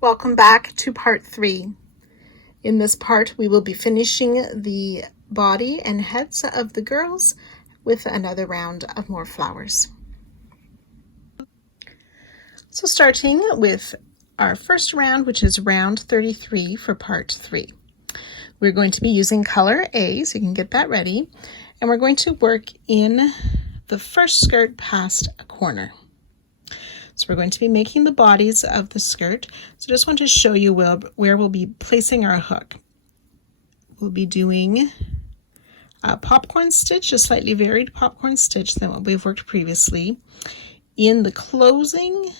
Welcome back to part 3. In this part, we will be finishing the body and heads of the girls with another round of more flowers. So starting with our first round, which is round 33 for part 3. We're going to be using color A, so you can get that ready, and we're going to work in the first skirt past a corner. So we're going to be making the bodies of the skirt. So just want to show you where we'll be placing our hook. We'll be doing a popcorn stitch, a slightly varied popcorn stitch than what we've worked previously, in the closing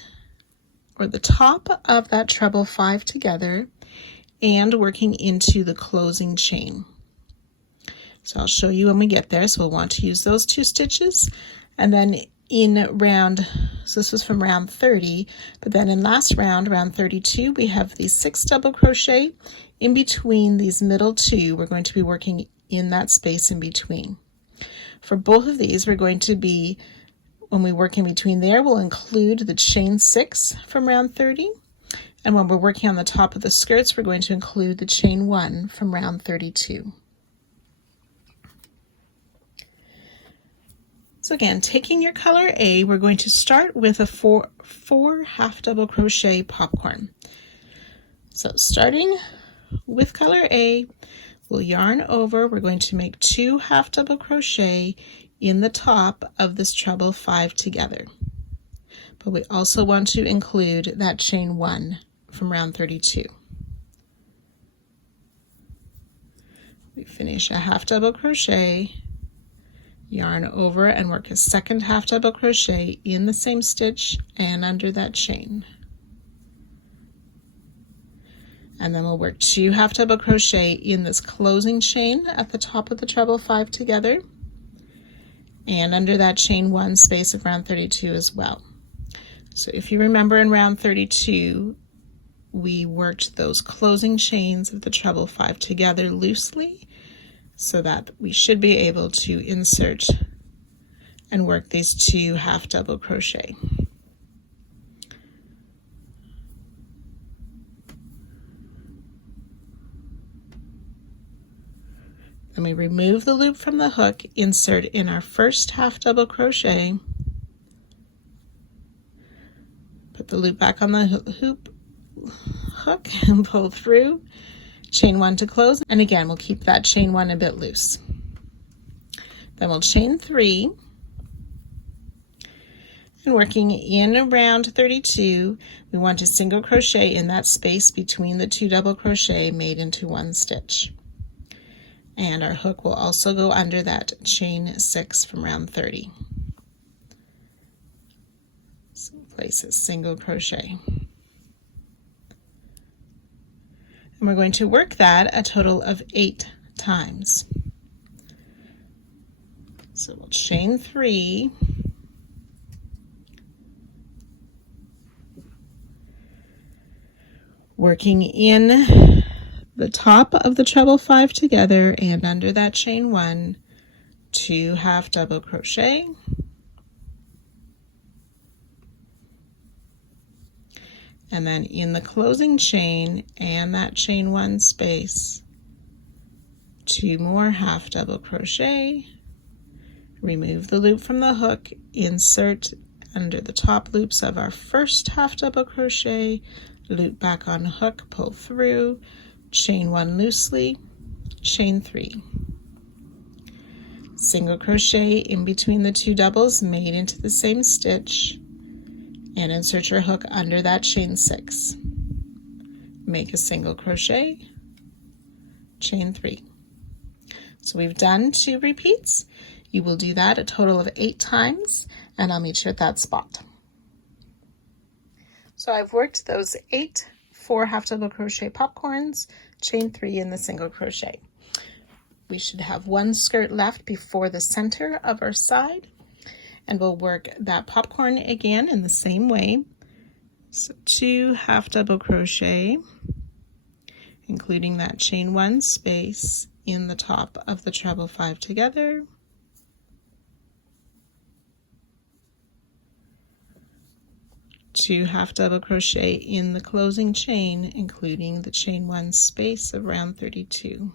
or the top of that treble 5 together and working into the closing chain. So I'll show you when we get there. So we'll want to use those 2 stitches, and then in round, so this was from round 30, but then in last round, round 32, we have these 6 double crochet in between these middle 2. We're going to be working in that space in between. For both of these, we're going to be, when we work in between there, we'll include the chain 6 from round 30, and when we're working on the top of the skirts, we're going to include the chain 1 from round 32. So again, taking your color A, we're going to start with a four half double crochet popcorn. So starting with color A, we'll yarn over. We're going to make 2 half double crochet in the top of this treble 5 together. But we also want to include that chain 1 from round 32. We finish a half double crochet, yarn over, and work a second half double crochet in the same stitch and under that chain. And then we'll work 2 half double crochet in this closing chain at the top of the treble 5 together and under that chain 1 space of round 32 as well. So if you remember, in round 32 we worked those closing chains of the treble 5 together loosely, so that we should be able to insert and work these 2 half double crochet. Then we remove the loop from the hook, insert in our first half double crochet, put the loop back on the hook and pull through, chain 1 to close, and again we'll keep that chain 1 a bit loose. Then we'll chain 3, and working in around 32, we want to single crochet in that space between the 2 double crochet made into 1 stitch. And our hook will also go under that chain 6 from round 30. So place a single crochet. And we're going to work that a total of 8 times. So we'll chain 3, working in the top of the treble 5 together and under that chain 1, 2 half double crochet, and then in the closing chain and that chain 1 space, 2 more half double crochet, remove the loop from the hook, insert under the top loops of our first half double crochet, loop back on hook, pull through, chain 1 loosely, chain 3, single crochet in between the 2 doubles made into the same stitch, and insert your hook under that chain 6. Make a single crochet, chain 3. So we've done 2 repeats. You will do that a total of 8 times, and I'll meet you at that spot. So I've worked those 8 4 half double crochet popcorns, chain 3 in the single crochet. We should have 1 skirt left before the center of our side, and we'll work that popcorn again in the same way. So 2 half double crochet, including that chain 1 space in the top of the treble 5 together, 2 half double crochet in the closing chain, including the chain 1 space of round 32.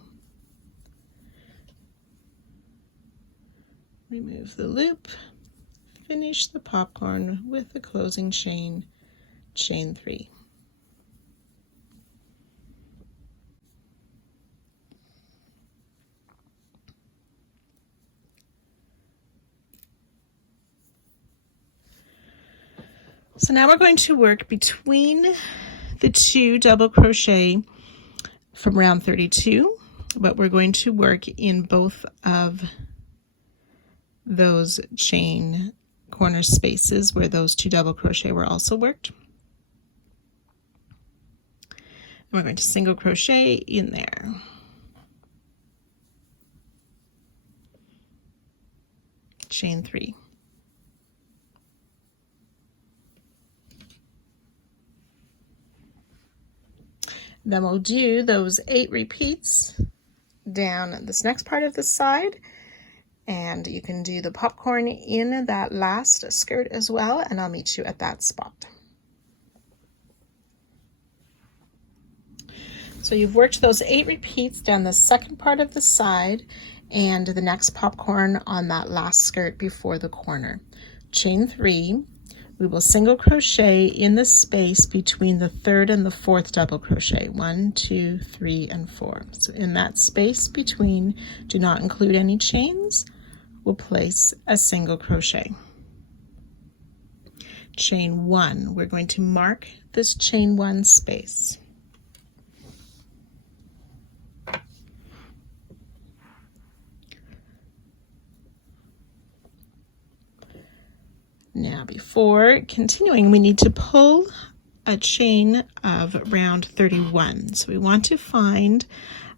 Remove the loop, finish the popcorn with the closing chain, chain 3. So now we're going to work between the 2 double crochet from round 32, but we're going to work in both of those chain corner spaces where those 2 double crochet were also worked. And we're going to single crochet in there. Chain 3. Then we'll do those 8 repeats down this next part of the side, and you can do the popcorn in that last skirt as well, and I'll meet you at that spot. So you've worked those 8 repeats down the second part of the side and the next popcorn on that last skirt before the corner. Chain 3. We will single crochet in the space between the 3rd and the 4th double crochet. 1, 2, 3, and 4. So in that space between, do not include any chains. We'll place a single crochet. Chain 1. We're going to mark this chain 1 space. Now before continuing, we need to pull a chain of round 31. So we want to find,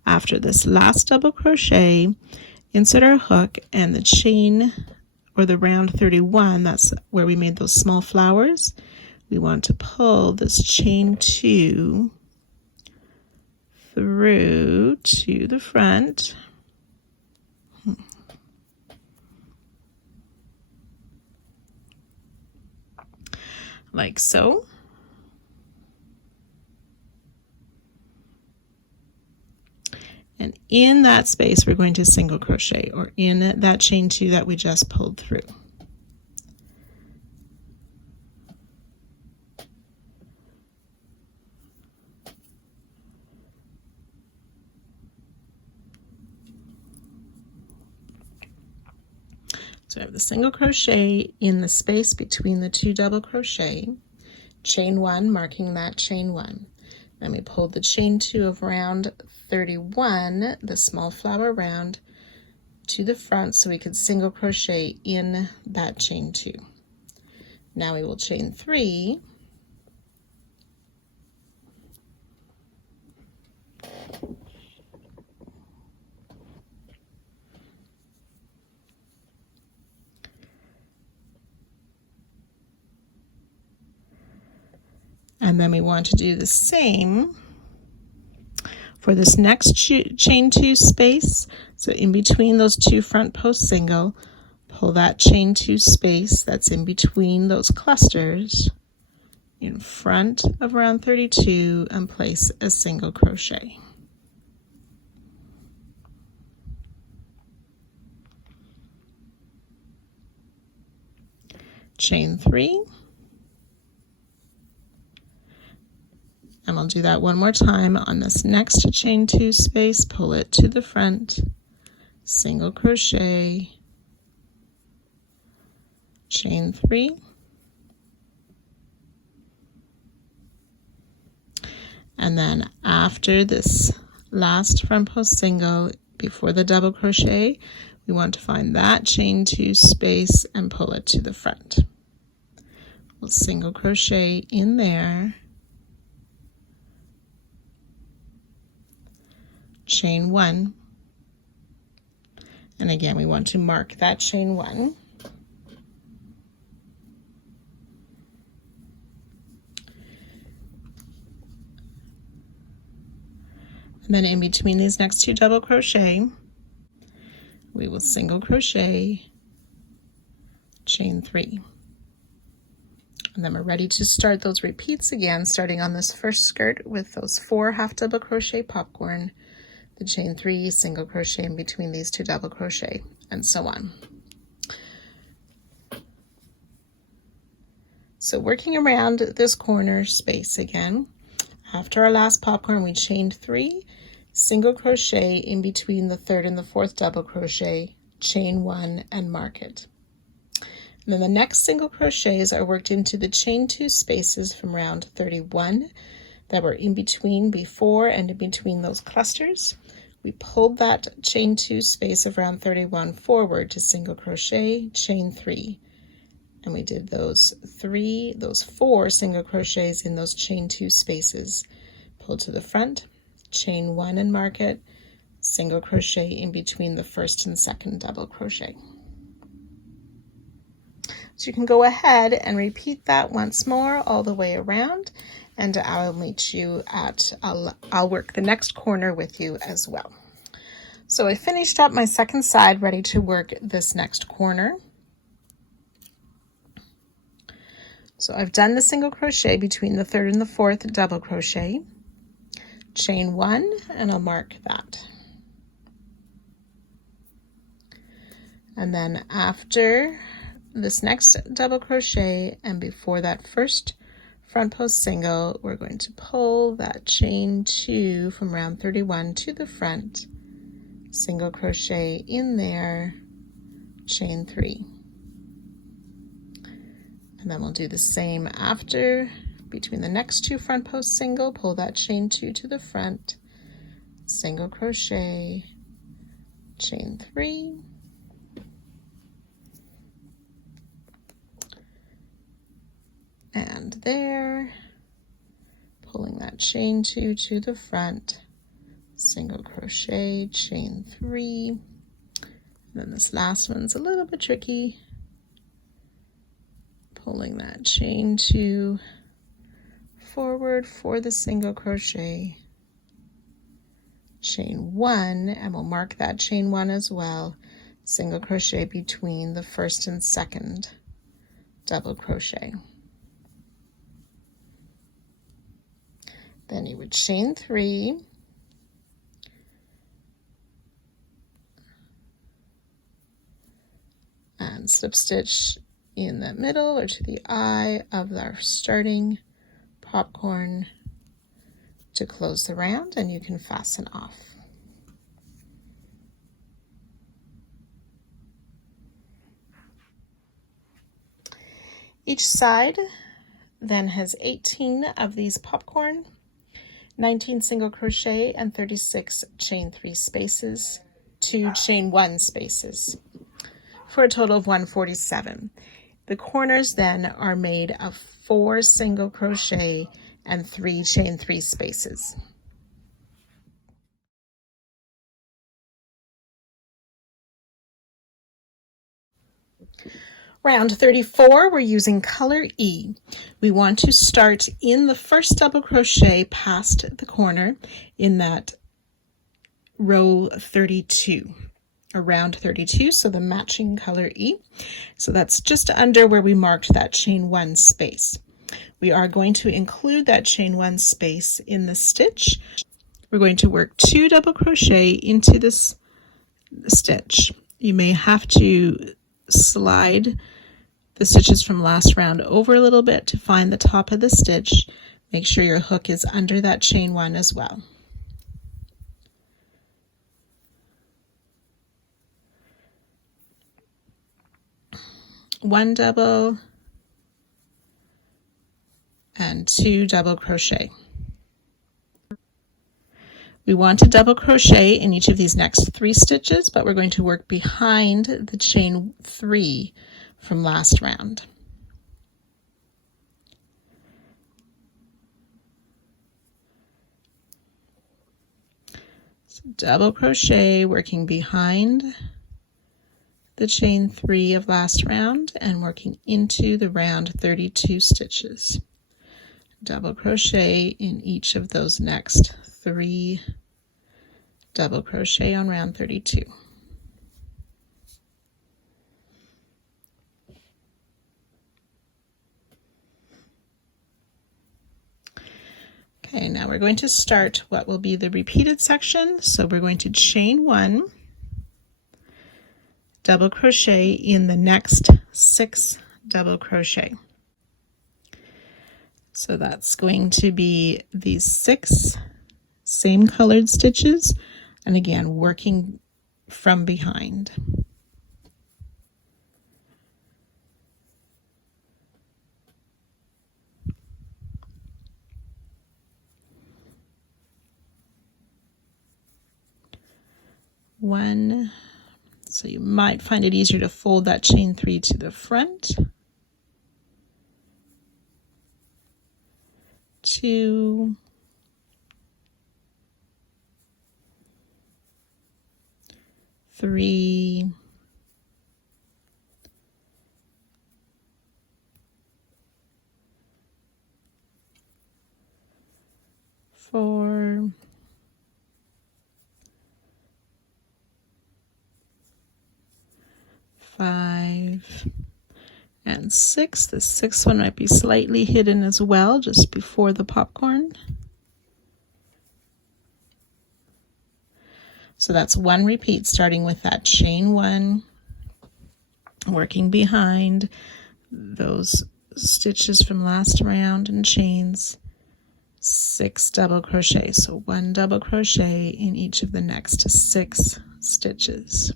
after this last double crochet, insert our hook and the chain, or the round 31, that's where we made those small flowers. We want to pull this chain 2 through to the front. Like so. And in that space, we're going to single crochet, or in that chain 2 that we just pulled through. So I have the single crochet in the space between the 2 double crochet, chain 1, marking that chain 1. Then we pulled the chain 2 of round 31, the small flower round, to the front so we could single crochet in that chain 2. Now we will chain 3, and then we want to do the same for this next chain 2 space. So in between those 2 front post single, pull that chain 2 space that's in between those clusters in front of round 32 and place a single crochet. Chain 3. And we'll do that one more time on this next chain 2 space, pull it to the front, single crochet, chain 3, and then after this last front post single before the double crochet, we want to find that chain 2 space and pull it to the front. We'll single crochet in there, chain 1, and again we want to mark that chain 1. And then in between these next 2 double crochet, we will single crochet, chain 3. And then we're ready to start those repeats again, starting on this first skirt with those 4 half double crochet popcorn, the chain 3, single crochet in between these 2 double crochet, and so on. So working around this corner space again, after our last popcorn, we chained 3, single crochet in between the 3rd and the 4th double crochet, chain 1 and mark it. And then the next single crochets are worked into the chain 2 spaces from round 31 that were in between before and in between those clusters. We pulled that chain 2 space of round 31 forward to single crochet, chain 3. And we did those 4 single crochets in those chain 2 spaces. Pull to the front, chain 1 and mark it, single crochet in between the 1st and 2nd double crochet. So you can go ahead and repeat that once more all the way around, and I'll meet you at, I'll work the next corner with you as well. So I finished up my second side, ready to work this next corner. So I've done the single crochet between the 3rd and the 4th double crochet, chain 1, and I'll mark that. And then after this next double crochet and before that first front post single, we're going to pull that chain 2 from round 31 to the front, single crochet in there, chain 3. And then we'll do the same after, between the next 2 front post single, pull that chain 2 to the front, single crochet, chain 3, and there, pulling that chain 2 to the front, single crochet, chain 3, and then this last one's a little bit tricky, pulling that chain 2 forward for the single crochet, chain 1, and we'll mark that chain 1 as well, single crochet between the 1st and 2nd double crochet. Then you would chain 3, and slip stitch in the middle or to the eye of our starting popcorn to close the round, and you can fasten off. Each side then has 18 of these popcorn, 19 single crochet and 36 chain 3 spaces, 2 chain 1 spaces, for a total of 147. The corners then are made of 4 single crochet and 3 chain 3 spaces. Round 34, we're using color E. We want to start in the first double crochet past the corner in that row 32, around 32, so the matching color E. So that's just under where we marked that chain 1 space. We are going to include that chain 1 space in the stitch. We're going to work 2 double crochet into this stitch. You may have to slide the stitches from last round over a little bit to find the top of the stitch. Make sure your hook is under that chain 1 as well. One double and 2 double crochet. We want to double crochet in each of these next 3 stitches, but we're going to work behind the chain 3 from last round. So double crochet, working behind the chain 3 of last round and working into the round 32 stitches. Double crochet in each of those next 3 double crochet on round 32. Okay, now we're going to start what will be the repeated section. So we're going to chain 1, double crochet in the next 6 double crochet. So that's going to be these 6 same colored stitches, and again working from behind. One, so you might find it easier to fold that chain 3 to the front. 2, 3, 4, 5, and 6. The 6th one might be slightly hidden as well, just before the popcorn. So that's 1 repeat, starting with that chain 1, working behind those stitches from last round and chains, 6 double crochet. So 1 double crochet in each of the next 6 stitches.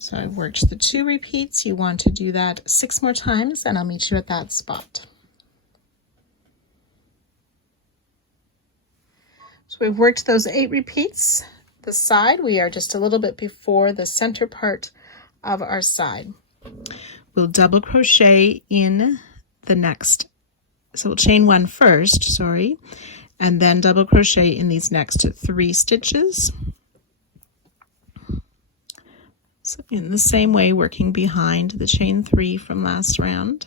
So I've worked the 2 repeats. You want to do that 6 more times, and I'll meet you at that spot. So we've worked those 8 repeats. The side, we are just a little bit before the center part of our side. We'll double crochet in the next, so we'll chain 1 first, sorry, and then double crochet in these next 3 stitches. So in the same way, working behind the chain 3 from last round.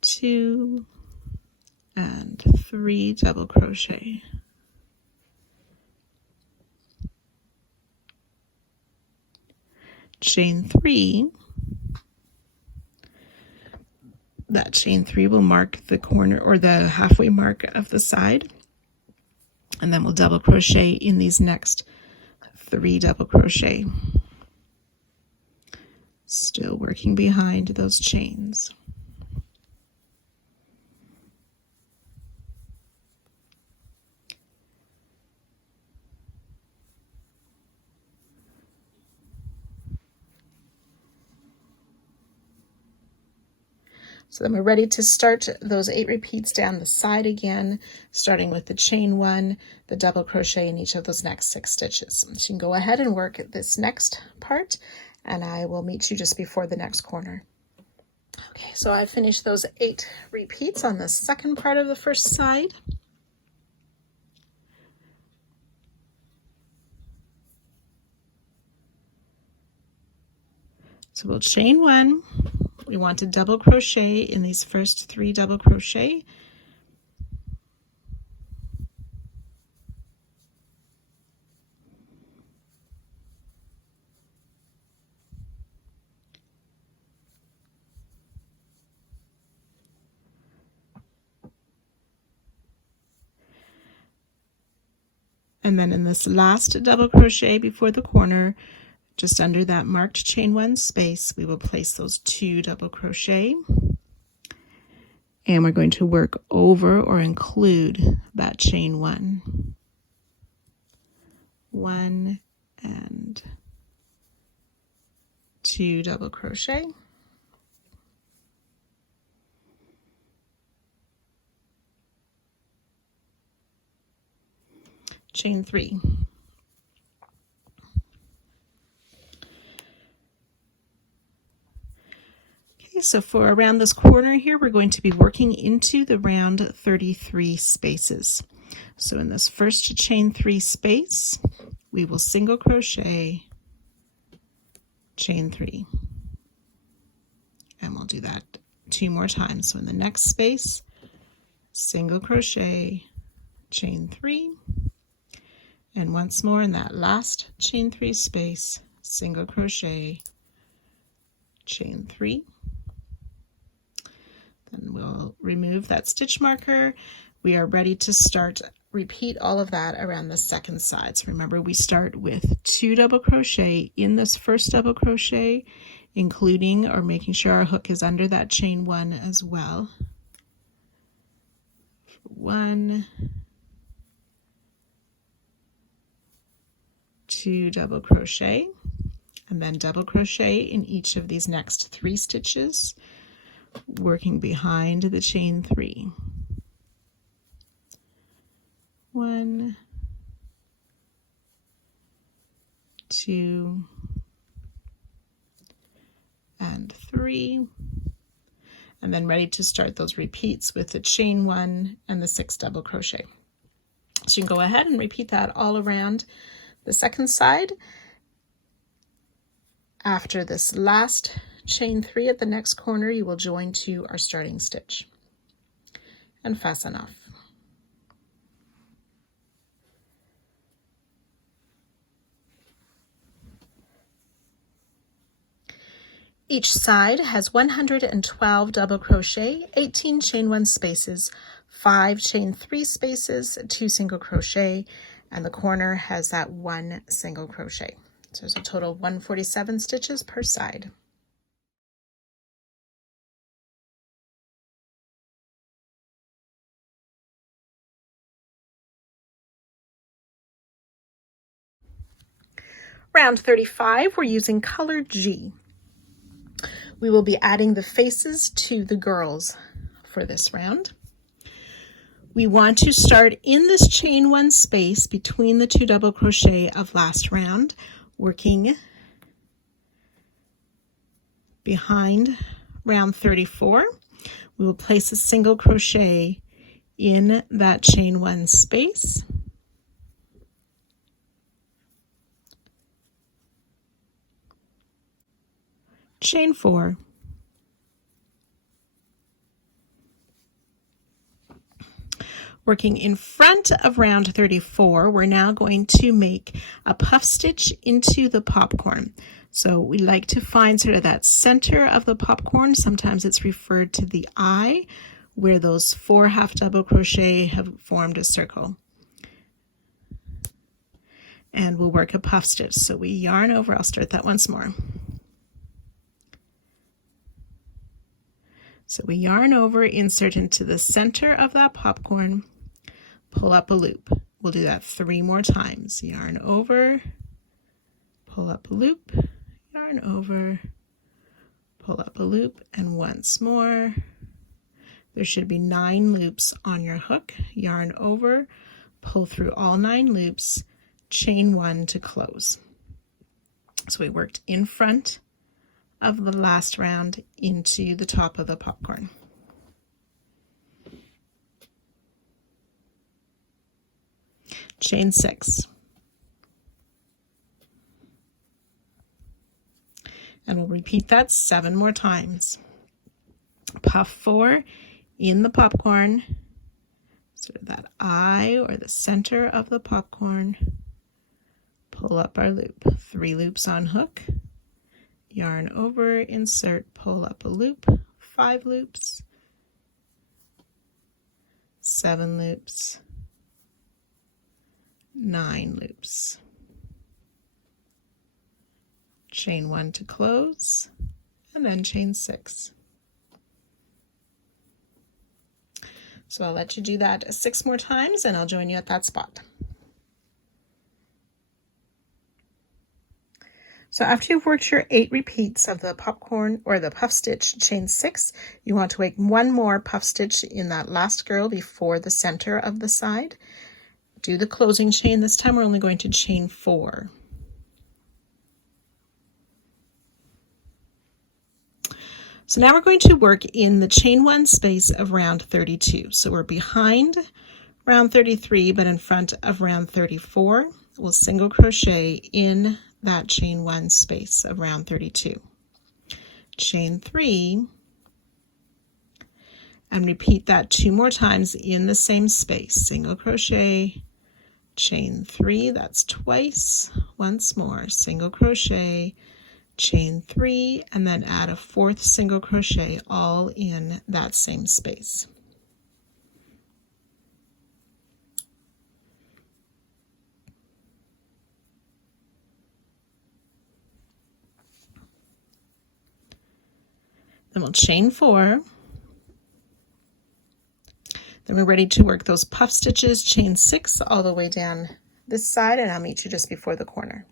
2 and 3 double crochet. Chain 3. That chain 3 will mark the corner or the halfway mark of the side. And then we'll double crochet in these next 3 double crochet. Still working behind those chains. So then we're ready to start those 8 repeats down the side again, starting with the chain 1, the double crochet in each of those next 6 stitches. So you can go ahead and work this next part, and I will meet you just before the next corner. Okay, so I finished those 8 repeats on the second part of the first side. So we'll chain 1. We want to double crochet in these first 3 double crochet. And then in this last double crochet before the corner, just under that marked chain 1 space, we will place those 2 double crochet. And we're going to work over or include that chain 1. 1 and 2 double crochet. Chain 3. So for around this corner here, we're going to be working into the round 33 spaces. So in this first chain 3 space, we will single crochet, chain 3. And we'll do that 2 more times. So in the next space, single crochet, chain 3. And once more in that last chain 3 space, single crochet, chain 3. Then we'll remove that stitch marker. We are ready to start. Repeat all of that around the second side. So remember, we start with 2 double crochet in this first double crochet, including or making sure our hook is under that chain 1 as well. 1, 2 double crochet, and then double crochet in each of these next 3 stitches, working behind the chain 3. 1, 2, and 3, and then ready to start those repeats with the chain 1 and the 6 double crochet. So you can go ahead and repeat that all around the second side. After this last chain 3 at the next corner, you will join to our starting stitch and fasten off. Each side has 112 double crochet, 18 chain 1 spaces, 5 chain 3 spaces, 2 single crochet, and the corner has that 1 single crochet. So there's a total of 147 stitches per side. Round 35, we're using color G. We will be adding the faces to the girls for this round. We want to start in this chain 1 space between the 2 double crochet of last round, working behind round 34. We will place a single crochet in that chain 1 space. Chain 4. Working in front of round 34, we're now going to make a puff stitch into the popcorn. So we like to find sort of that center of the popcorn. Sometimes it's referred to the eye, where those 4 half double crochet have formed a circle. And we'll work a puff stitch. So we yarn over, I'll start that once more. So we yarn over, insert into the center of that popcorn, pull up a loop. We'll do that 3 more times. Yarn over, pull up a loop, yarn over, pull up a loop, and once more. There should be 9 loops on your hook. Yarn over, pull through all 9 loops, chain 1 to close. So we worked in front of the last round into the top of the popcorn. Chain 6. And we'll repeat that 7 more times. Puff 4 in the popcorn, sort of that eye or the center of the popcorn. Pull up our loop. 3 loops on hook. Yarn over, insert, pull up a loop, 5 loops, 7 loops, 9 loops. Chain 1 to close, and then chain 6. So I'll let you do that 6 more times, and I'll join you at that spot. So after you've worked your 8 repeats of the popcorn or the puff stitch, chain 6, you want to make 1 more puff stitch in that last girl before the center of the side. Do the closing chain. This time we're only going to chain 4. So now we're going to work in the chain 1 space of round 32. So we're behind round 33 but in front of round 34. We'll single crochet in that chain 1 space of round 32. Chain 3 and repeat that 2 more times in the same space. Single crochet, chain 3, that's twice, once more, single crochet, chain 3, and then add a 4th single crochet all in that same space. Then we'll chain 4. Then we're ready to work those puff stitches, chain 6 all the way down this side, and I'll meet you just before the corner.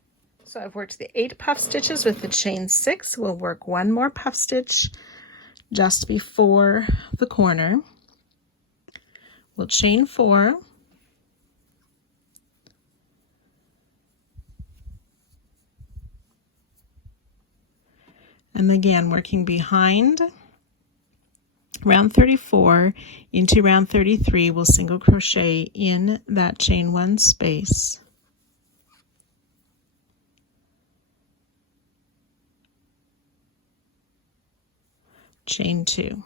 So I've worked the 8 puff stitches with the chain 6. We'll work 1 more puff stitch just before the corner. We'll chain 4. And again, working behind round 34 into round 33, we'll single crochet in that chain 1 space. Chain 2.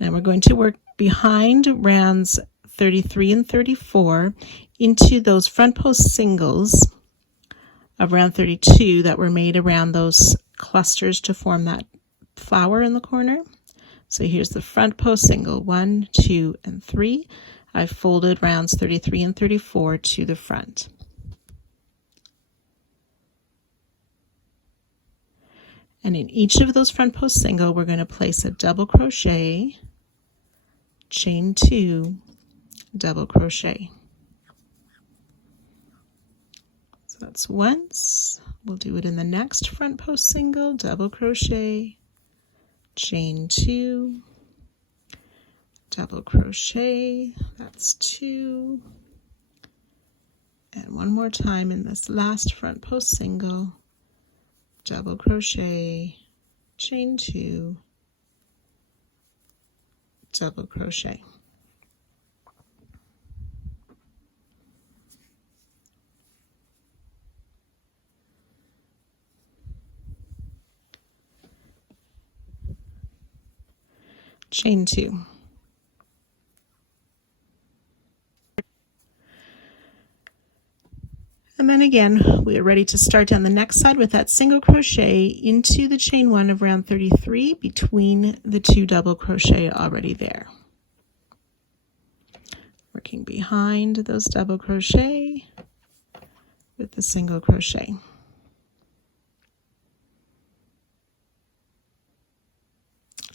Now we're going to work behind rounds 33 and 34 into those front post singles of round 32 that were made around those clusters to form that flower in the corner. So here's the front post single, 1, 2, and 3. I've folded rounds 33 and 34 to the front. And in each of those front post single, we're going to place a double crochet, chain 2, double crochet. So that's once. We'll do it in the next front post single, double crochet, chain 2, double crochet, that's 2, and one more time in this last front post single, double crochet, chain 2, double crochet. Chain 2. And then again, we are ready to start down the next side with that single crochet into the chain 1 of round 33 between the 2 double crochet already there. Working behind those double crochet with the single crochet.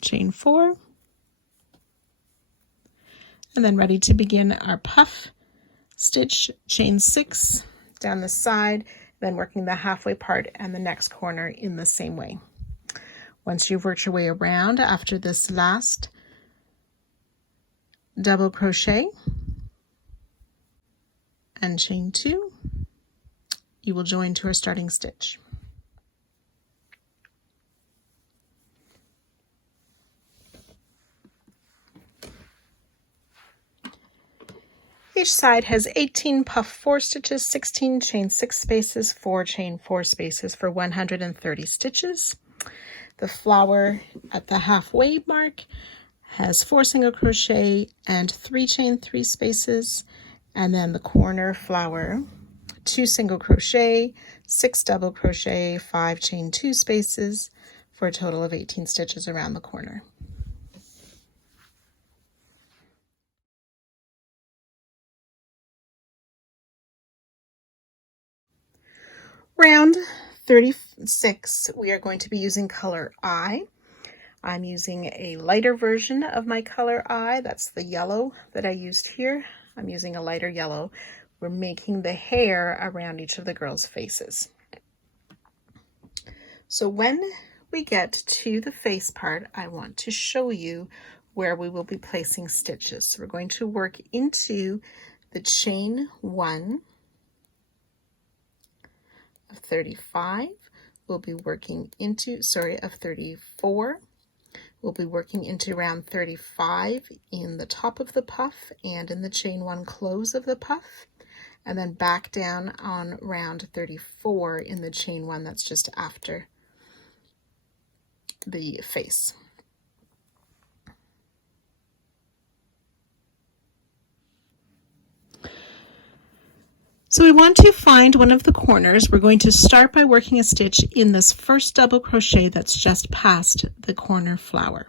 Chain 4. And then ready to begin our puff stitch, chain 6 down the side, then working the halfway part and the next corner in the same way. Once you've worked your way around after this last double crochet and chain 2, you will join to our starting stitch. Each side has 18 puff 4 stitches, 16 chain 6 spaces, 4 chain 4 spaces for 130 stitches. The flower at the halfway mark has 4 single crochet and 3 chain 3 spaces, and then the corner flower, 2 single crochet, 6 double crochet, 5 chain 2 spaces for a total of 18 stitches around the corner. Round 36, we are going to be using color I. I'm using a lighter version of my color I. That's the yellow that I used here. I'm using a lighter yellow. We're making the hair around each of the girls' faces. So when we get to the face part, I want to show you where we will be placing stitches. So we're going to work into the chain 1 of 35, we'll be working into, of 34. We'll be working into round 35 in the top of the puff and in the chain 1 close of the puff, and then back down on round 34 in the chain 1 that's just after the face. So we want to find one of the corners. We're going to start by working a stitch in this first double crochet that's just past the corner flower.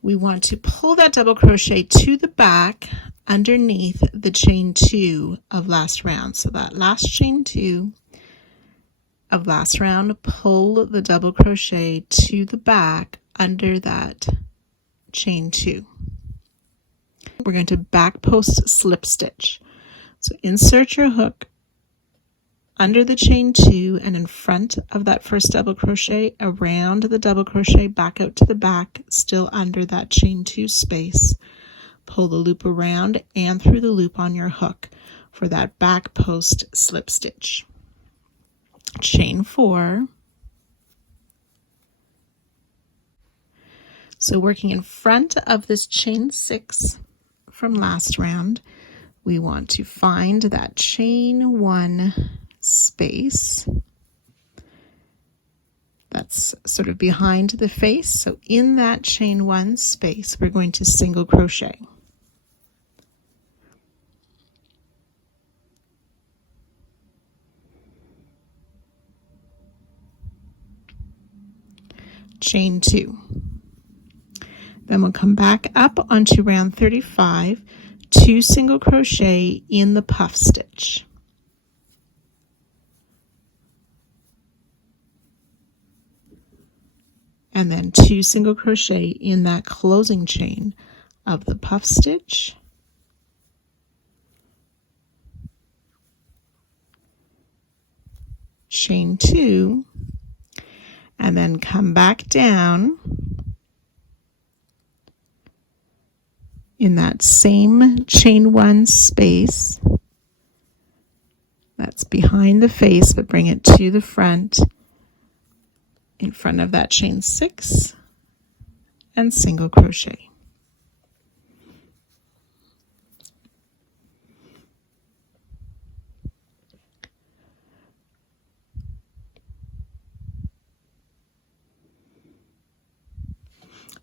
We want to pull that double crochet to the back underneath the chain 2 of last round. So that last chain 2 of last round, pull the double crochet to the back under that chain 2. We're going to back post slip stitch. So insert your hook under the chain 2 and in front of that first double crochet, around the double crochet, back out to the back, still under that chain 2 space. Pull the loop around and through the loop on your hook for that back post slip stitch. Chain 4. So working in front of this chain 6 from last round, we want to find that chain 1 space that's sort of behind the face. So in that chain 1 space, we're going to single crochet. Chain 2. Then we'll come back up onto round 35, 2 single crochet in the puff stitch. And then 2 single crochet in that closing chain of the puff stitch. Chain 2, and then come back down in that same chain 1 space that's behind the face, but bring it to the front in front of that chain 6 and single crochet.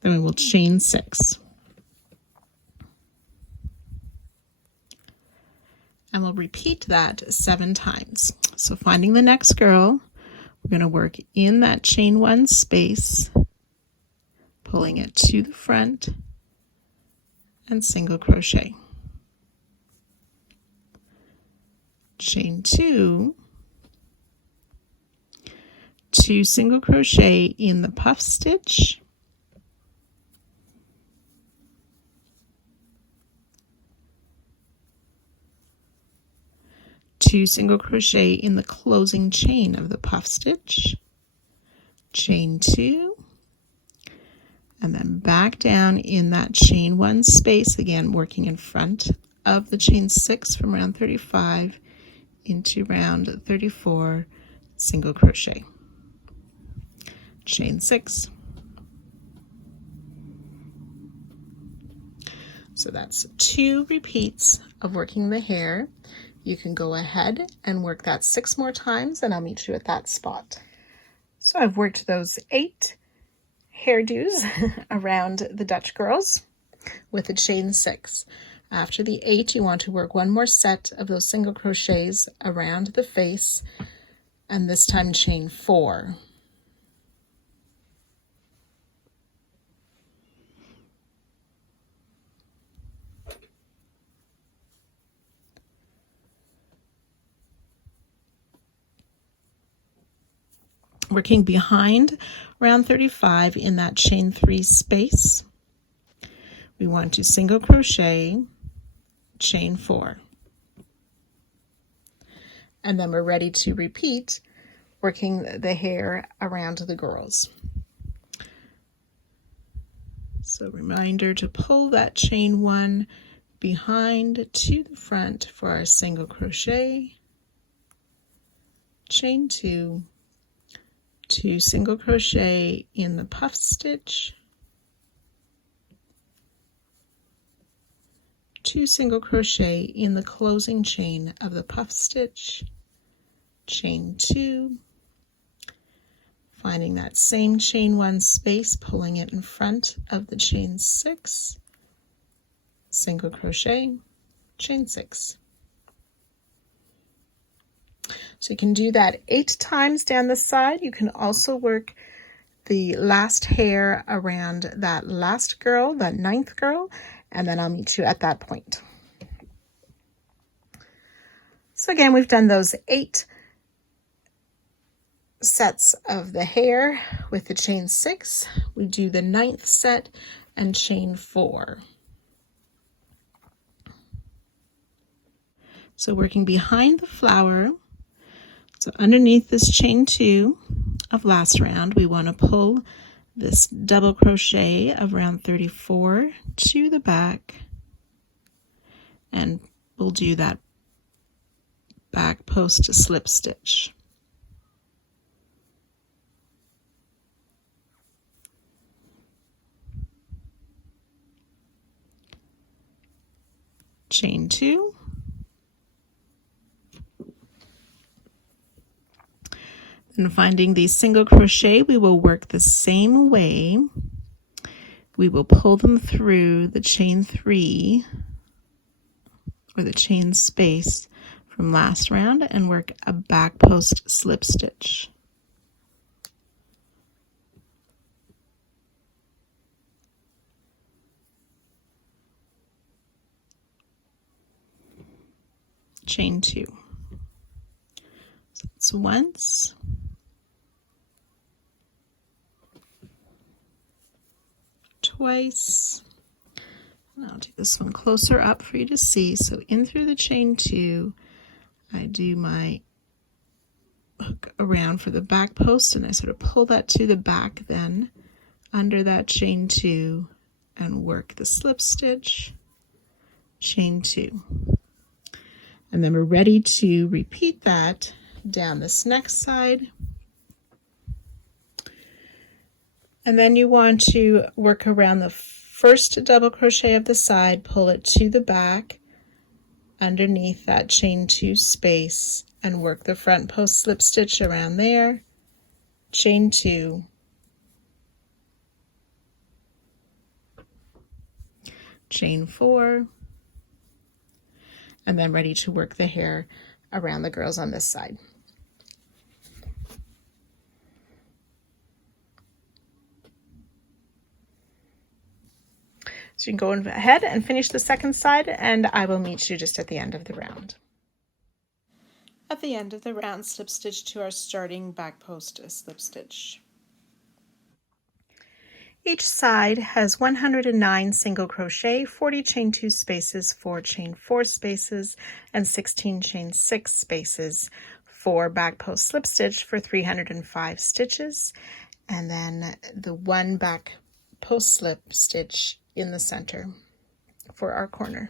Then we will chain 6. And we'll repeat that 7 times. So finding the next girl, we're going to work in that chain 1 space, pulling it to the front and single crochet. Chain 2, 2 single crochet in the puff stitch, two single crochet in the closing chain of the puff stitch, chain 2, and then back down in that chain 1 space, again working in front of the chain 6 from round 35 into round 34, single crochet, chain 6. So that's 2 repeats of working the hair. You can go ahead and work that 6 more times and I'll meet you at that spot. So I've worked those 8 hairdos around the Dutch girls with a chain 6. After the 8, you want to work 1 more set of those single crochets around the face, and this time chain 4. Working behind round 35 in that chain 3 space, we want to single crochet, chain 4. And then we're ready to repeat working the hair around the girls. So reminder to pull that chain 1 behind to the front for our single crochet, chain 2, 2 single crochet in the puff stitch, 2 single crochet in the closing chain of the puff stitch, chain 2, finding that same chain 1 space, pulling it in front of the chain 6, single crochet, chain 6. So you can do that 8 times down the side. You can also work the last hair around that last girl, that 9th girl, and then I'll meet you at that point. So again, we've done those 8 sets of the hair with the chain 6. We do the 9th set and chain 4. So working behind the flower, so underneath this chain 2 of last round, we want to pull this double crochet of round 34 to the back, and we'll do that back post to slip stitch. Chain 2, and finding the single crochet, we will work the same way. We will pull them through the chain 3 or the chain space from last round and work a back post slip stitch. Chain 2. So it's once, twice, and I'll do this one closer up for you to see. So in through the chain 2, I do my hook around for the back post, and I sort of pull that to the back, then under that chain 2 and work the slip stitch, chain 2. And then we're ready to repeat that down this next side. And then you want to work around the first double crochet of the side, pull it to the back underneath that chain 2 space, and work the front post slip stitch around there, chain 2, chain 4, and then ready to work the hair around the girls on this side. So you can go ahead and finish the second side, and I will meet you just at the end of the round. At the end of the round, slip stitch to our starting back post slip stitch. Each side has 109 single crochet, 40 chain 2 spaces, 4 chain 4 spaces, and 16 chain 6 spaces for back post slip stitch for 305 stitches, and then the 1 back post slip stitch in the center for our corner.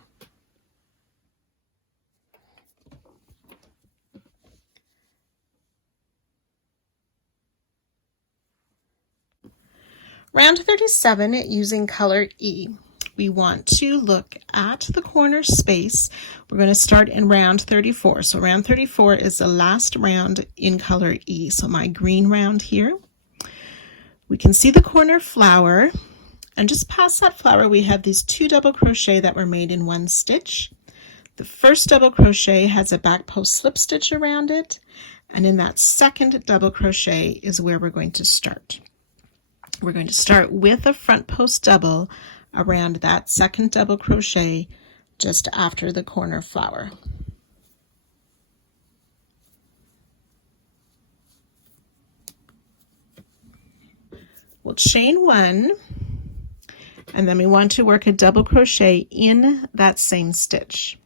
Round 37, using color E, we want to look at the corner space. We're going to start in round 34. So round 34 is the last round in color E. So my green round here. We can see the corner flower, and just past that flower we have these 2 double crochet that were made in 1 stitch. The first double crochet has a back post slip stitch around it, and in that second double crochet is where we're going to start. We're going to start with a front post double around that second double crochet just after the corner flower. We'll chain 1, and then we want to work a double crochet in that same stitch.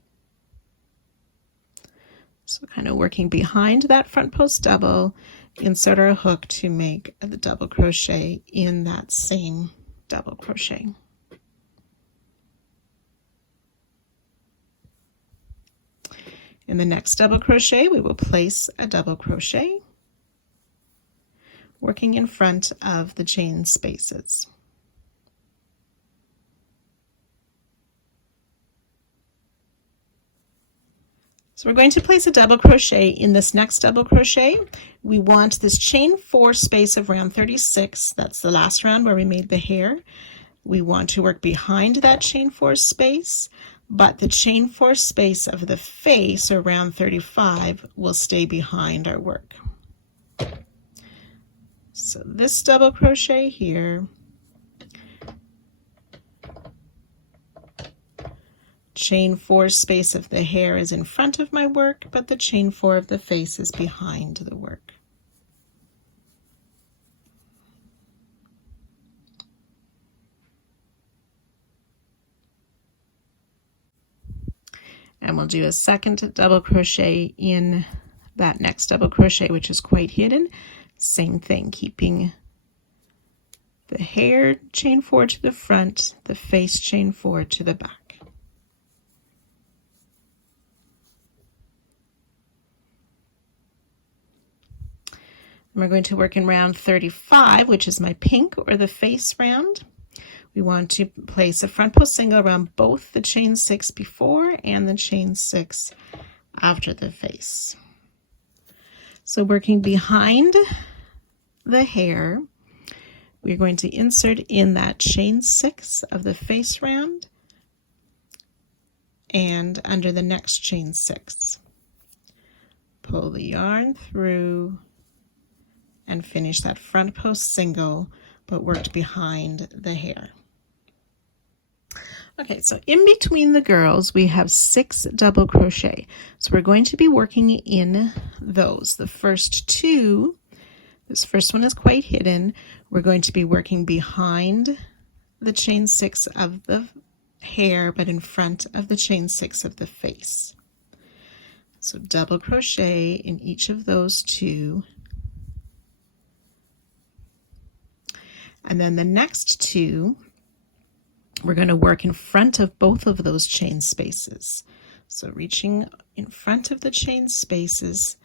So kind of working behind that front post double, insert our hook to make the double crochet in that same double crochet. In the next double crochet, we will place a double crochet, working in front of the chain spaces. So we're going to place a double crochet in this next double crochet. We want this chain 4 space of round 36. That's the last round where we made the hair. We want to work behind that chain 4 space, but the chain 4 space of the face, or round 35, will stay behind our work. So this double crochet here, chain 4 space of the hair is in front of my work, but the chain 4 of the face is behind the work. And we'll do a second double crochet in that next double crochet, which is quite hidden. Same thing, keeping the hair chain 4 to the front, the face chain 4 to the back. And we're going to work in round 35, which is my pink or the face round. We want to place a front post single around both the chain 6 before and the chain 6 after the face. So working behind the hair, we're going to insert in that chain 6 of the face round and under the next chain 6. Pull the yarn through and finish that front post single, but worked behind the hair. Okay, so in between the girls, we have 6 double crochet. So we're going to be working in those. The first 2, this first one is quite hidden. We're going to be working behind the chain 6 of the hair, but in front of the chain 6 of the face. So double crochet in each of those 2. And then the next 2, we're going to work in front of both of those chain spaces. So reaching in front of the chain spaces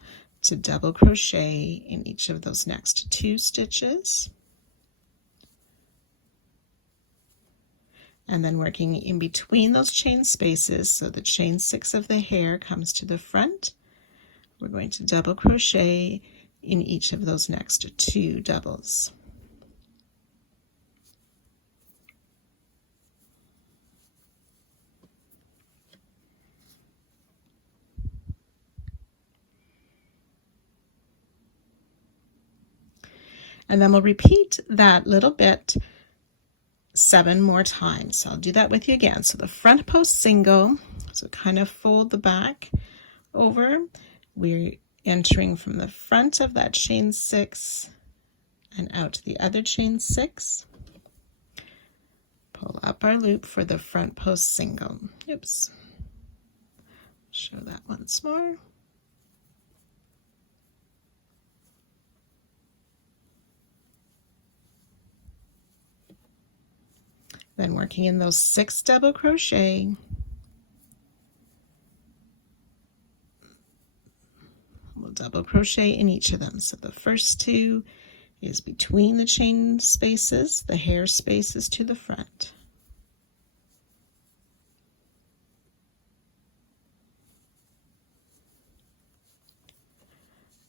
to double crochet in each of those next 2 stitches. And then working in between those chain spaces, so the chain 6 of the hair comes to the front. We're going to double crochet in each of those next 2 doubles. And then we'll repeat that little bit 7 more times. So I'll do that with you again. So the front post single, so kind of fold the back over. We're entering from the front of that chain 6 and out to the other chain 6. Pull up our loop for the front post single. Oops. Show that once more. Then working in those 6 double crochet, we'll double crochet in each of them. So the first 2 is between the chain spaces, the hair spaces to the front.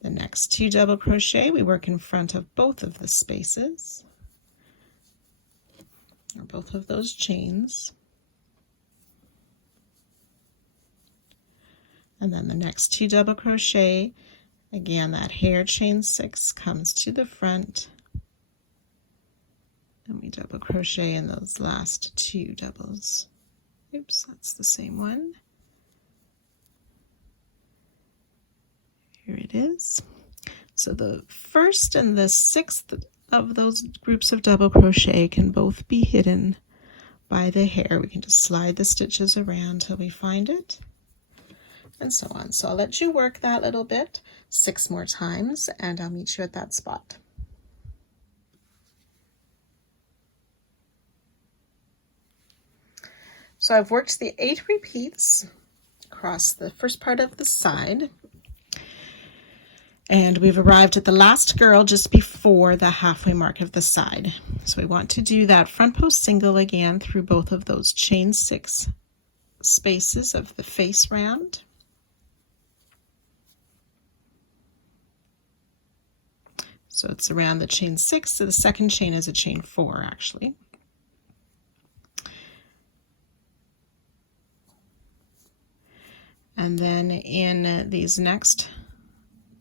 The next 2 double crochet, we work in front of both of the spaces, or both of those chains. And then the next 2 double crochet, again that hair chain 6 comes to the front, and we double crochet in those last 2 doubles. Oops, that's the same one. Here it is. So the first and the 6th of those groups of double crochet can both be hidden by the hair. We can just slide the stitches around till we find it, and so on. So I'll let you work that little bit 6 more times, and I'll meet you at that spot. So I've worked the 8 repeats across the first part of the side. And we've arrived at the last girl just before the halfway mark of the side. So we want to do that front post single again through both of those chain 6 spaces of the face round. So it's around the chain 6, so the second chain is a chain 4 actually. And then in these next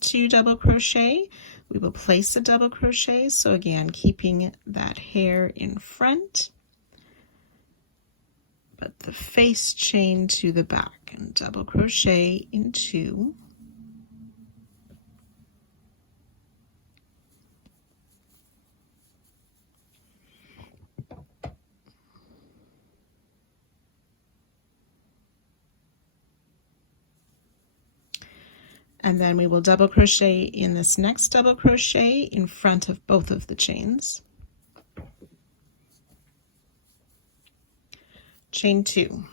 2 double crochet, we will place a double crochet. So again, keeping that hair in front, but the face chain to the back, and double crochet in 2. And then we will double crochet in this next double crochet in front of both of the chains. Chain 2.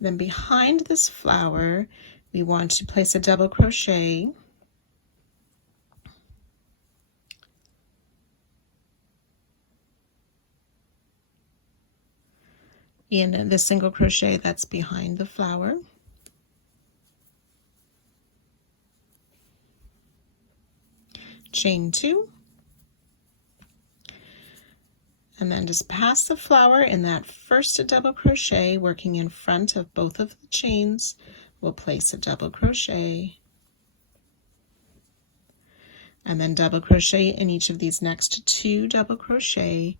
Then behind this flower, we want to place a double crochet in the single crochet that's behind the flower. Chain 2. And then just pass the flower in that first double crochet, working in front of both of the chains. We'll place a double crochet and then double crochet in each of these next 2 double crochet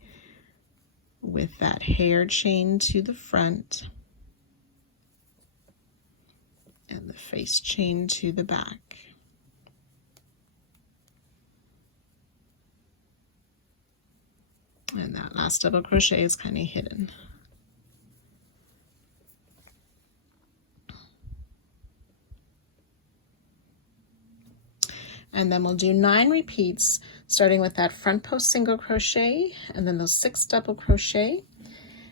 with that hair chain to the front and the face chain to the back. And that last double crochet is kind of hidden. And then we'll do 9 repeats, starting with that front post single crochet and then those 6 double crochet,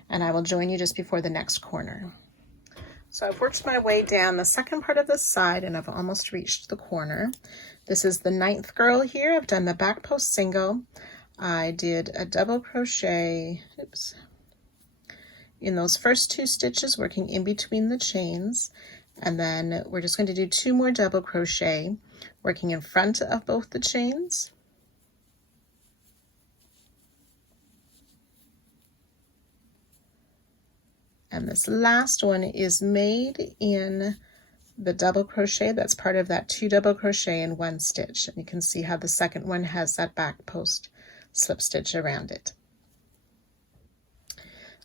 and I will join you just before the next corner. So I've worked my way down the second part of the side and I've almost reached the corner. This is the 9th girl here. I've done the back post single. I did a double crochet, in those first 2 stitches, working in between the chains, and then we're just going to do 2 more double crochet, working in front of both the chains. And this last one is made in the double crochet that's part of that 2 double crochet in 1 stitch. And you can see how the second one has that back post slip stitch around it.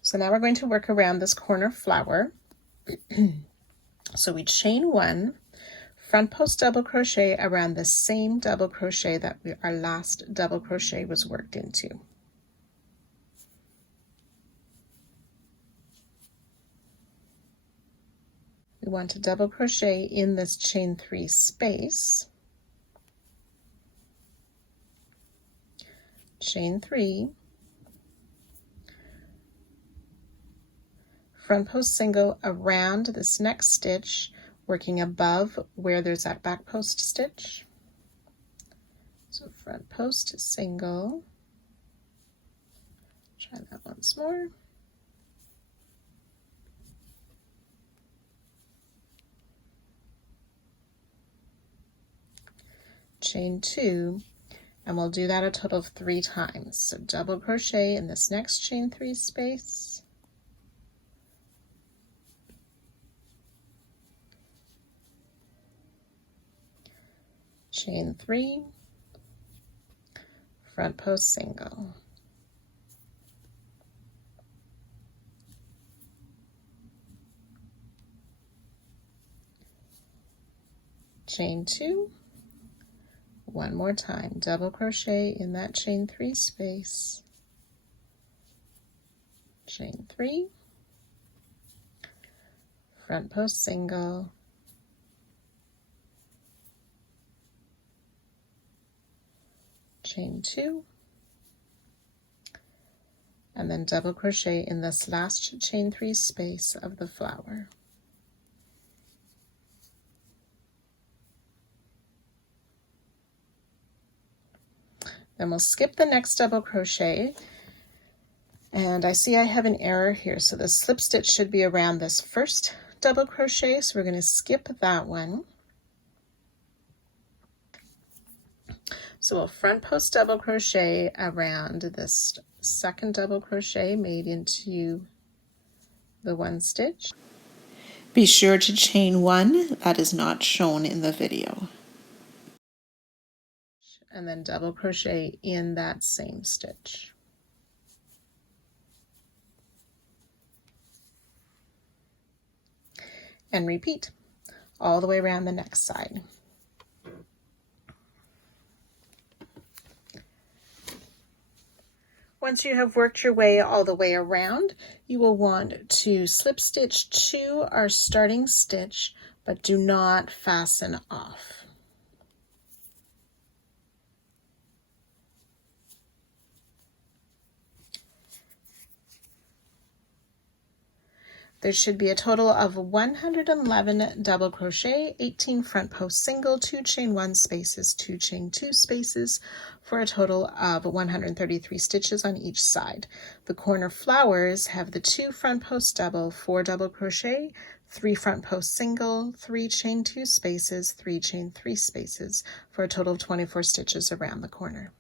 So now we're going to work around this corner flower. So we chain 1, front post double crochet around the same double crochet that our last double crochet was worked into. We want to double crochet in this chain 3 space. Chain 3, front post single around this next stitch, working above where there's that back post stitch. So front post single, try that once more. Chain 2, and we'll do that a total of 3 times. So double crochet in this next chain 3 space, chain 3, front post single, chain 2, one more time, double crochet in that chain 3 space, chain 3, front post single, chain 2, and then double crochet in this last chain 3 space of the flower. Then we'll skip the next double crochet, and I see I have an error here, so the slip stitch should be around this first double crochet, so we're going to skip that one. So we'll front post double crochet around this second double crochet made into the 1 stitch. Be sure to chain 1, that is not shown in the video. And then double crochet in that same stitch. And repeat all the way around the next side. Once you have worked your way all the way around, you will want to slip stitch to our starting stitch, but do not fasten off. There should be a total of 111 double crochet, 18 front post single, 2 chain 1 spaces, 2 chain 2 spaces, for a total of 133 stitches on each side. The corner flowers have the 2 front post double, 4 double crochet, 3 front post single, 3 chain 2 spaces, 3 chain 3 spaces, for a total of 24 stitches around the corner.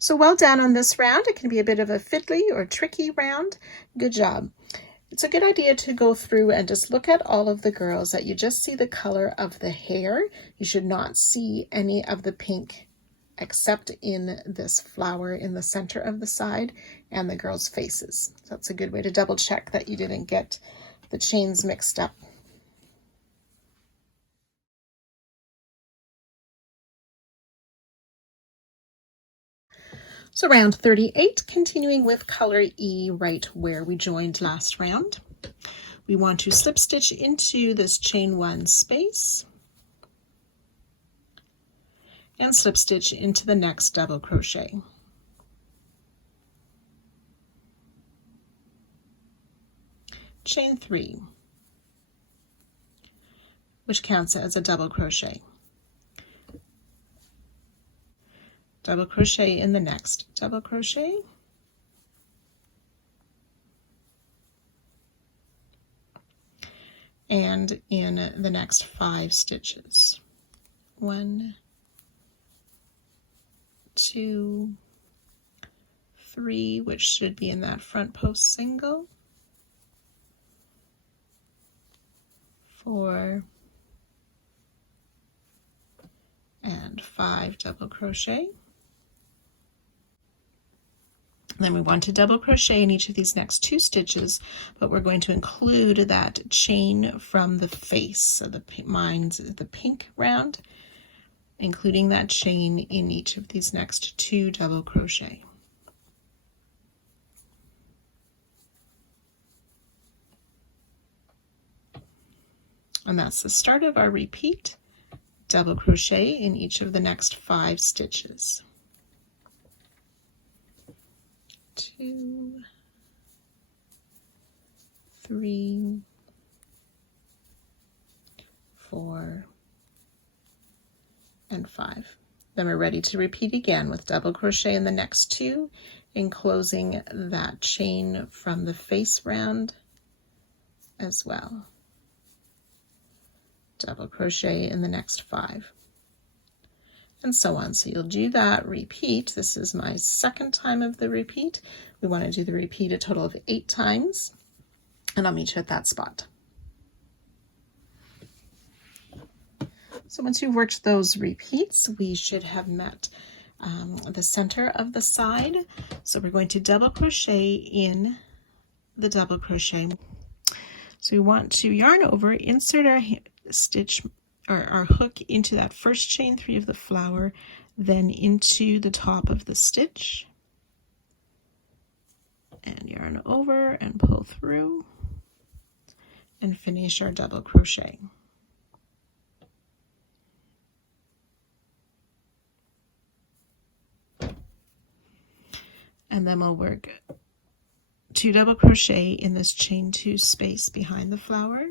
So well done on this round. It can be a bit of a fiddly or tricky round. Good job. It's a good idea to go through and just look at all of the girls that you just see the color of the hair. You should not see any of the pink except in this flower in the center of the side and the girls' faces. So that's a good way to double check that you didn't get the chains mixed up. So round 38, continuing with color E right where we joined last round. We want to slip stitch into this chain 1 space and slip stitch into the next double crochet. Chain 3, which counts as a double crochet. Double crochet in the next double crochet, and in the next 5 stitches. 1, 2, 3, which should be in that front post single, 4, and 5 double crochet. Then we want to double crochet in each of these next 2 stitches, but we're going to include that chain from the face. So mine's the pink round, including that chain in each of these next 2 double crochet. And that's the start of our repeat. Double crochet in each of the next 5 stitches. 2, 3, 4, and 5. Then we're ready to repeat again with double crochet in the next 2, enclosing that chain from the face round as well. Double crochet in the next 5. And so on. So you'll do that repeat. This is my second time of the repeat. We want to do the repeat a total of 8 times, and I'll meet you at that spot. So once you've worked those repeats, we should have met the center of the side. So we're going to double crochet in the double crochet. So we want to yarn over, insert our stitch or our hook into that first chain 3 of the flower, then into the top of the stitch, and yarn over and pull through and finish our double crochet. and then we'll work 2 double crochet in this chain 2 space behind the flower.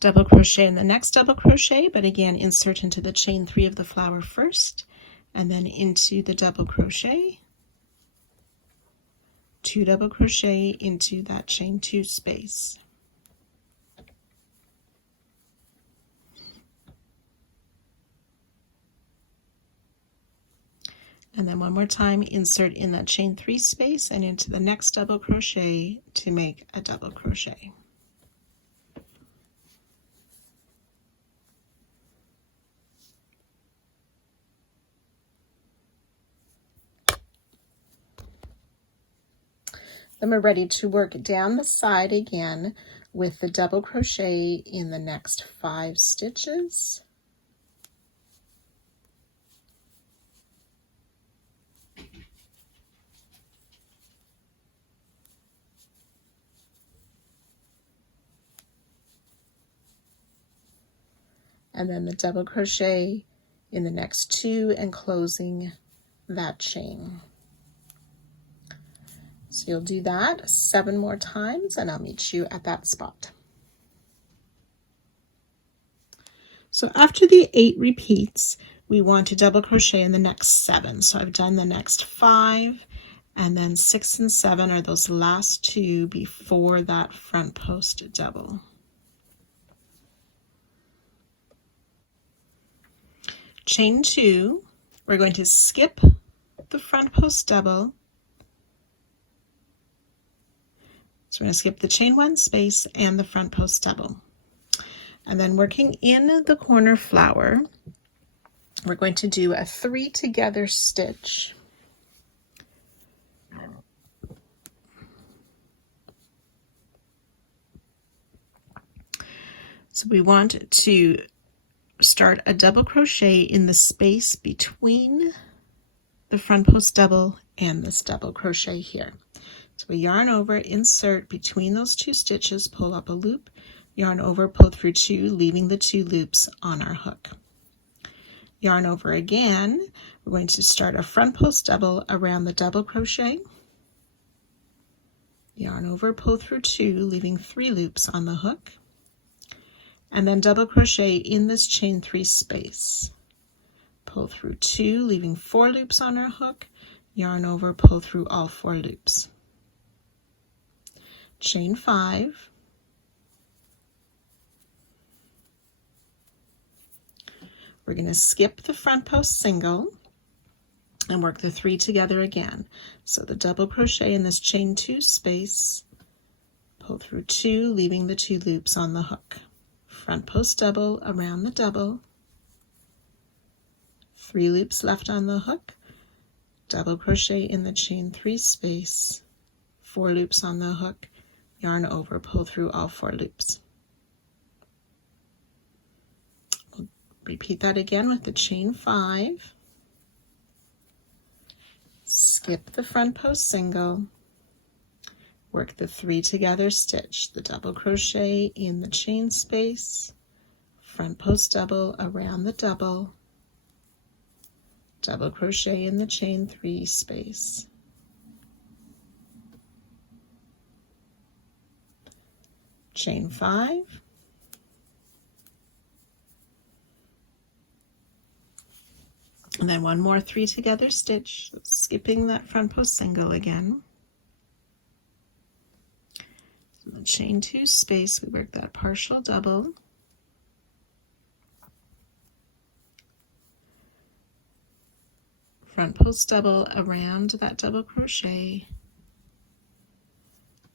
Double crochet in the next double crochet, but again insert into the chain 3 of the flower first, and then into the double crochet, 2 double crochet into that chain 2 space. And then one more time, insert in that chain 3 space and into the next double crochet to make a double crochet. Then we're ready to work down the side again with the double crochet in the next 5 stitches. And then the double crochet in the next 2 and closing that chain. So you'll do that 7 more times and I'll meet you at that spot. So after the 8 repeats, we want to double crochet in the next 7. So I've done the next 5, and then 6 and 7 are those last 2 before that front post double. Chain 2, we're going to skip the front post double. So we're going to skip the chain 1 space and the front post double. And then working in the corner flower, we're going to do a 3 together stitch. So we want to start a double crochet in the space between the front post double and this double crochet here. So we yarn over, insert between those 2 stitches, pull up a loop, yarn over, pull through 2, leaving the 2 loops on our hook. Yarn over again, we're going to start a front post double around the double crochet, yarn over, pull through 2, leaving 3 loops on the hook, and then double crochet in this chain 3 space. Pull through 2, leaving 4 loops on our hook, yarn over, pull through all 4 loops. Chain 5, we're going to skip the front post single and work the 3 together again. So the double crochet in this chain 2 space, pull through 2, leaving the 2 loops on the hook. Front post double around the double, 3 loops left on the hook, double crochet in the chain 3 space, 4 loops on the hook, yarn over, pull through all 4 loops. We'll repeat that again with the chain 5, skip the front post single, work the 3 together stitch, the double crochet in the chain space, front post double around the double, double crochet in the chain 3 space, chain 5, and then one more 3 together stitch, skipping that front post single again. In the chain 2 space, we work that partial double, front post double around that double crochet,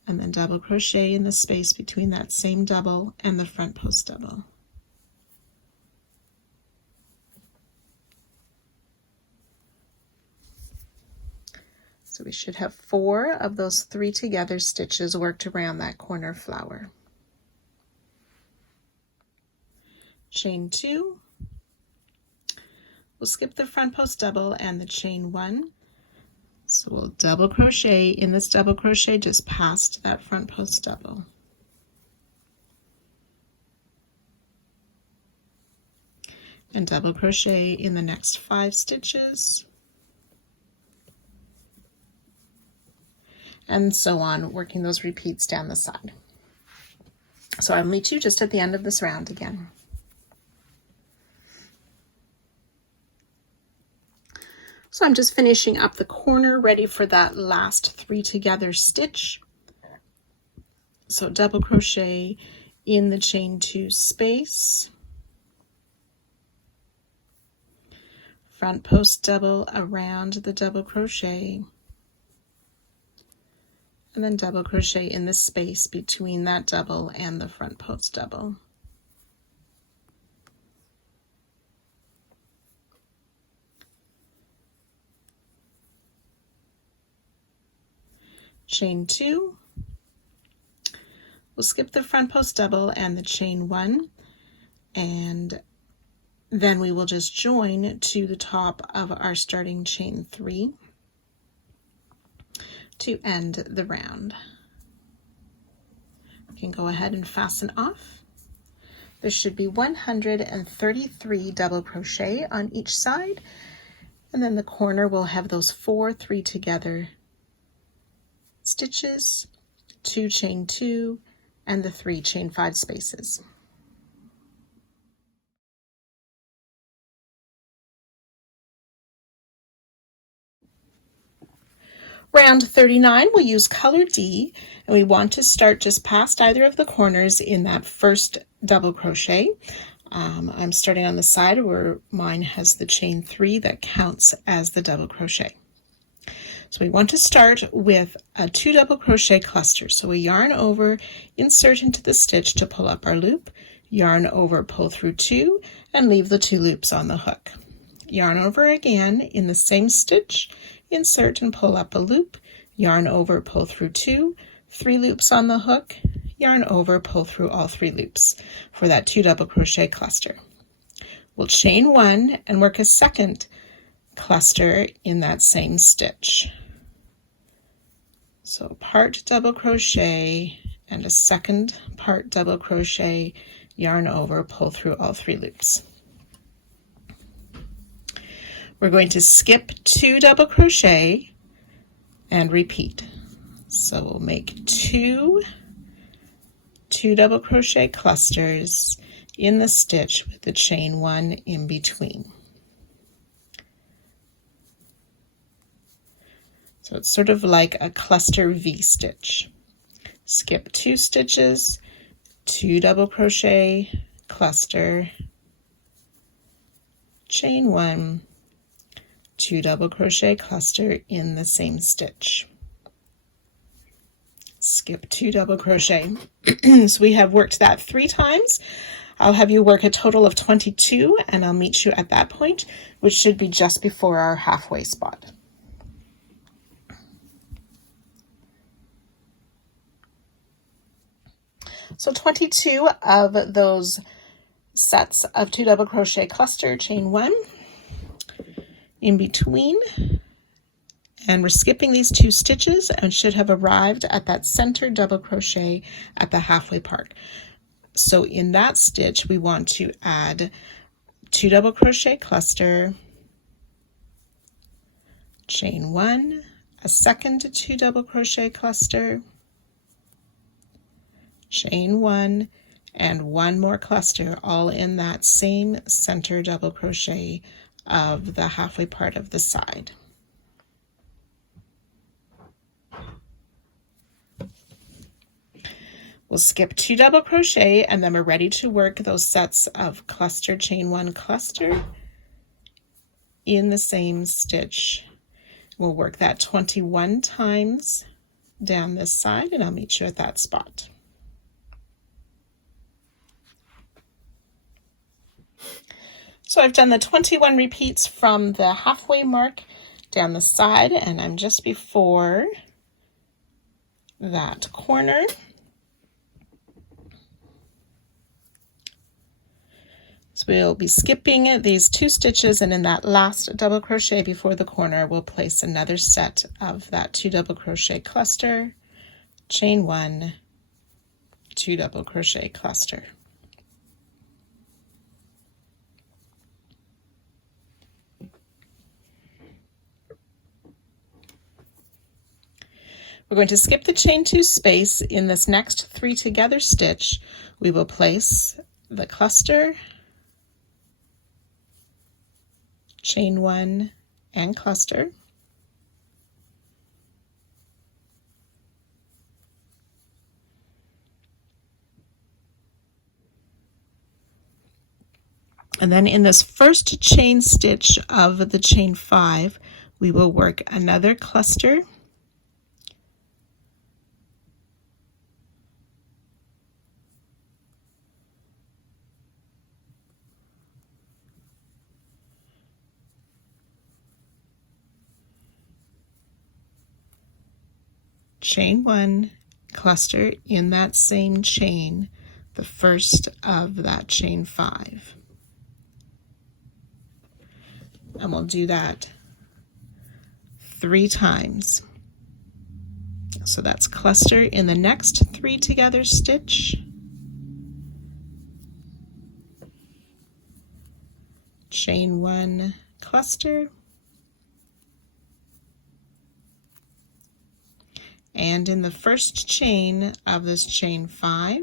and then double crochet in the space between that same double and the front post double. So we should have 4 of those 3 together stitches worked around that corner flower. Chain 2, we'll skip the front post double and the chain 1. So we'll double crochet in this double crochet just past that front post double. and double crochet in the next 5 stitches, and so on, working those repeats down the side. So I'll meet you just at the end of this round again. So I'm just finishing up the corner, ready for that last 3 together stitch. So double crochet in the chain 2 space, front post double around the double crochet, and then double crochet in the space between that double and the front post double. Chain 2, we'll skip the front post double and the chain 1, and then we will just join to the top of our starting chain 3 to end the round. You can go ahead and fasten off. There should be 133 double crochet on each side, and then the corner will have those 4 3 together stitches, 2 chain 2, and the 3 chain 5 spaces. Round 39, we'll use color D, and we want to start just past either of the corners in that first double crochet. I'm starting on the side where mine has the chain 3 that counts as the double crochet. So we want to start with a 2 double crochet cluster. So we yarn over, insert into the stitch to pull up our loop, yarn over, pull through 2, and leave the 2 loops on the hook. Yarn over again in the same stitch, insert and pull up a loop, yarn over, pull through 2, 3 loops on the hook, yarn over, pull through all 3 loops for that 2 double crochet cluster. We'll chain 1 and work a second cluster in that same stitch. So part double crochet and a second part double crochet, yarn over, pull through all 3 loops. We're going to skip 2 double crochet and repeat. So we'll make 2 double crochet clusters in the stitch with the chain 1 in between. So it's sort of like a cluster V stitch. Skip 2 stitches, 2 double crochet, cluster, chain 1, 2 double crochet, cluster in the same stitch. Skip 2 double crochet. So we have worked that 3 times. I'll have you work a total of 22, and I'll meet you at that point, which should be just before our halfway spot. So 22 of those sets of 2 double crochet cluster, chain 1 in between, and we're skipping these 2 stitches and should have arrived at that center double crochet at the halfway part. So in that stitch we want to add 2 double crochet cluster, chain 1, a second 2 double crochet cluster, chain 1, and 1 more cluster, all in that same center double crochet of the halfway part of the side. We'll skip 2 double crochet, and then we're ready to work those sets of cluster, chain 1, cluster in the same stitch. We'll work that 21 times down this side, and I'll meet you at that spot. So I've done the 21 repeats from the halfway mark down the side, and I'm just before that corner. So we'll be skipping these 2 stitches, and in that last double crochet before the corner, we'll place another set of that 2 double crochet cluster, chain 1, 2 double crochet cluster. We're going to skip the chain 2 space. In this next 3 together stitch, we will place the cluster, chain 1 and cluster, and then in this first chain stitch of the chain 5, we will work another cluster, chain 1, cluster in that same chain, the first of that chain 5. And we'll do that 3 times. So that's cluster in the next 3 together stitch, chain 1, cluster, and in the first chain of this chain 5,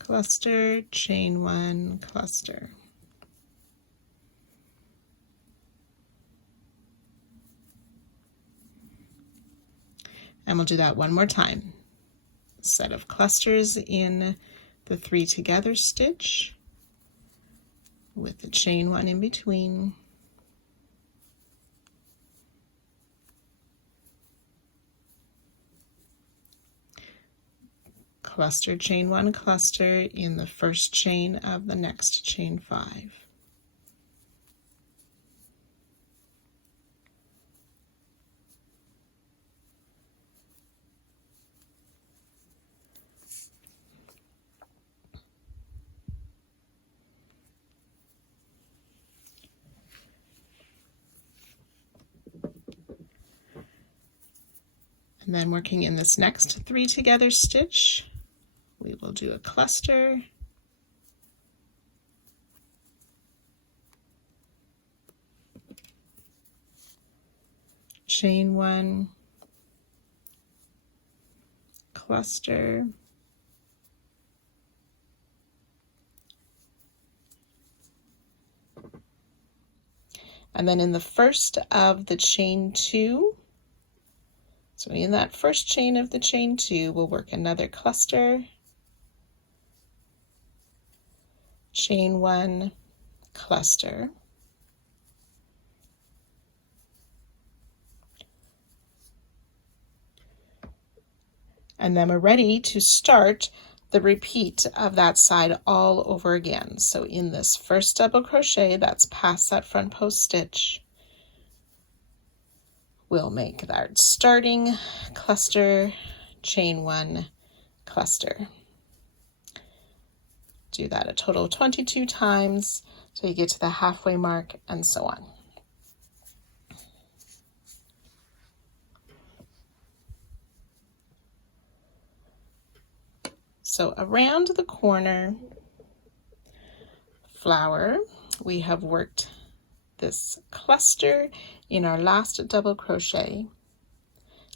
cluster, chain 1, cluster. And we'll do that one more time. Set of clusters in the 3 together stitch with the chain 1 in between. Cluster, chain 1, cluster in the first chain of the next chain 5. And then working in this next 3 together stitch, we will do a cluster, chain 1, cluster, and then in the first of the chain 2, so in that first chain of the chain 2, we'll work another cluster, chain 1, cluster, and then we're ready to start the repeat of that side all over again. So in this first double crochet that's past that front post stitch, we'll make that starting cluster, chain 1, cluster. Do that a total of 22 times till you get to the halfway mark, and so on. So around the corner flower, we have worked this cluster in our last double crochet,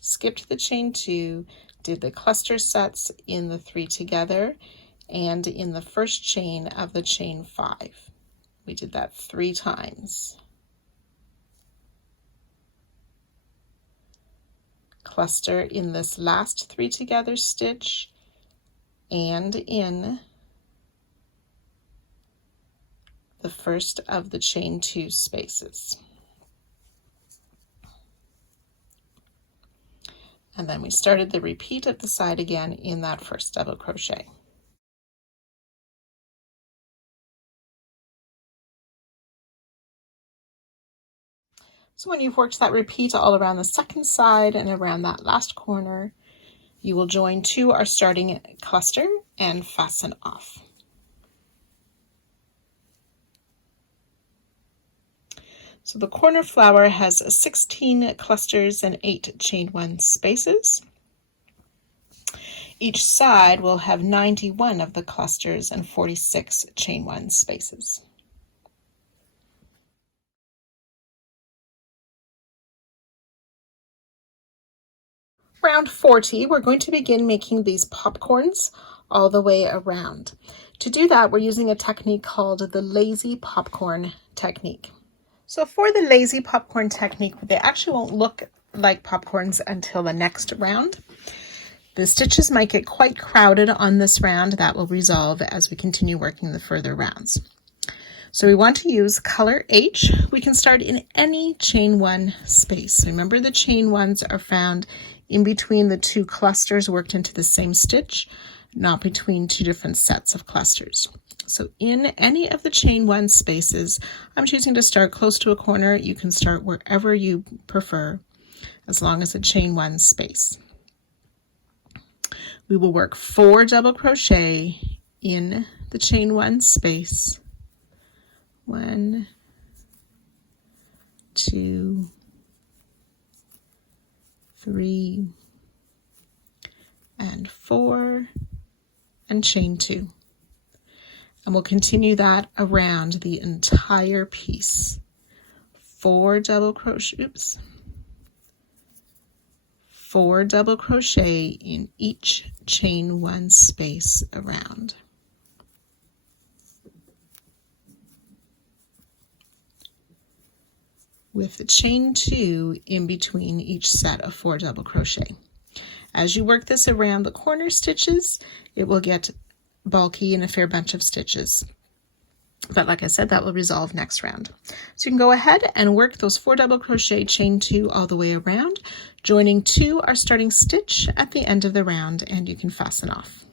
skipped the chain 2, did the cluster sets in the 3 together and in the first chain of the chain 5. We did that 3 times. Cluster in this last 3 together stitch and in the first of the chain 2 spaces. And then we started the repeat of the side again in that first double crochet. So when you've worked that repeat all around the second side and around that last corner, you will join to our starting cluster and fasten off. So the corner flower has 16 clusters and 8 chain 1 spaces. Each side will have 91 of the clusters and 46 chain 1 spaces. Round 40, we're going to begin making these popcorns all the way around. To do that, we're using a technique called the lazy popcorn technique. So for the lazy popcorn technique, they actually won't look like popcorns until the next round. The stitches might get quite crowded on this round. That will resolve as we continue working the further rounds. So we want to use color H. We can start in any chain one space. Remember, the chain ones are found in between the two clusters worked into the same stitch, not between two different sets of clusters. So in any of the chain one spaces, I'm choosing to start close to a corner. You can start wherever you prefer, as long as it's chain one space. We will work 4 double crochet in the chain one space. 1, 2, 3, and 4, and chain 2. And we'll continue that around the entire piece. 4 double crochet, 4 double crochet in each chain one space around. With the chain 2 in between each set of 4 double crochet. As you work this around the corner stitches, it will get bulky and a fair bunch of stitches. But like I said, that will resolve next round. So you can go ahead and work those 4 double crochet, chain 2 all the way around, joining 2 our starting stitch at the end of the round, and you can fasten off.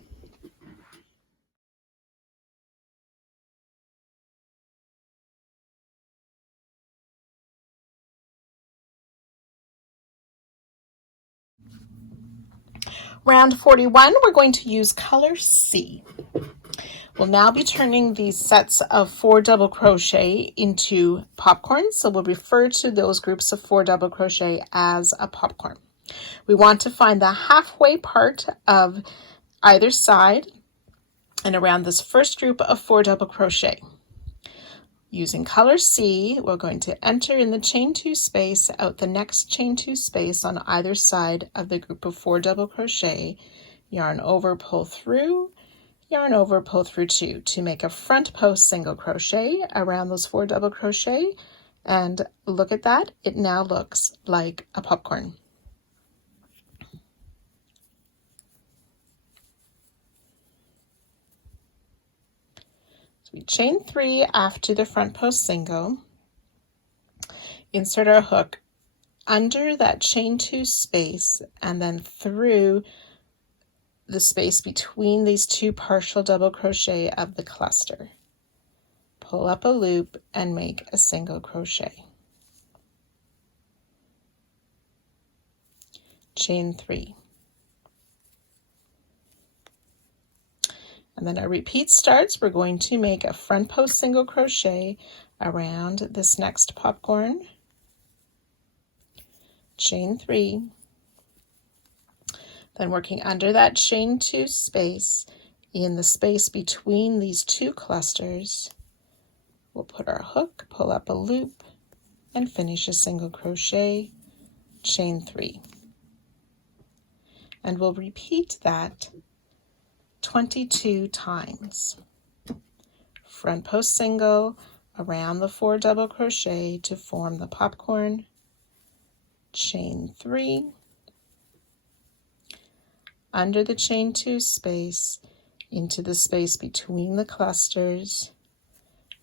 Round 41, we're going to use color C. We'll now be turning these sets of 4 double crochet into popcorns, so we'll refer to those groups of 4 double crochet as a popcorn. We want to find the halfway part of either side and around this first group of 4 double crochet. Using color C, we're going to enter in the chain 2 space, out the next chain 2 space on either side of the group of 4 double crochet, yarn over, pull through, yarn over, pull through 2 to make a front post single crochet around those 4 double crochet. And look at that, it now looks like a popcorn. So we chain 3 after the front post single, insert our hook under that chain 2 space and then through the space between these 2 partial double crochet of the cluster. Pull up a loop and make a single crochet. Chain 3. And then our repeat starts. We're going to make a front post single crochet around this next popcorn. Chain 3. Then working under that chain 2 space, in the space between these 2 clusters, we'll put our hook, pull up a loop, and finish a single crochet, chain 3. And we'll repeat that 22 times. Front post single around the 4 double crochet to form the popcorn, chain 3, under the chain 2 space, into the space between the clusters,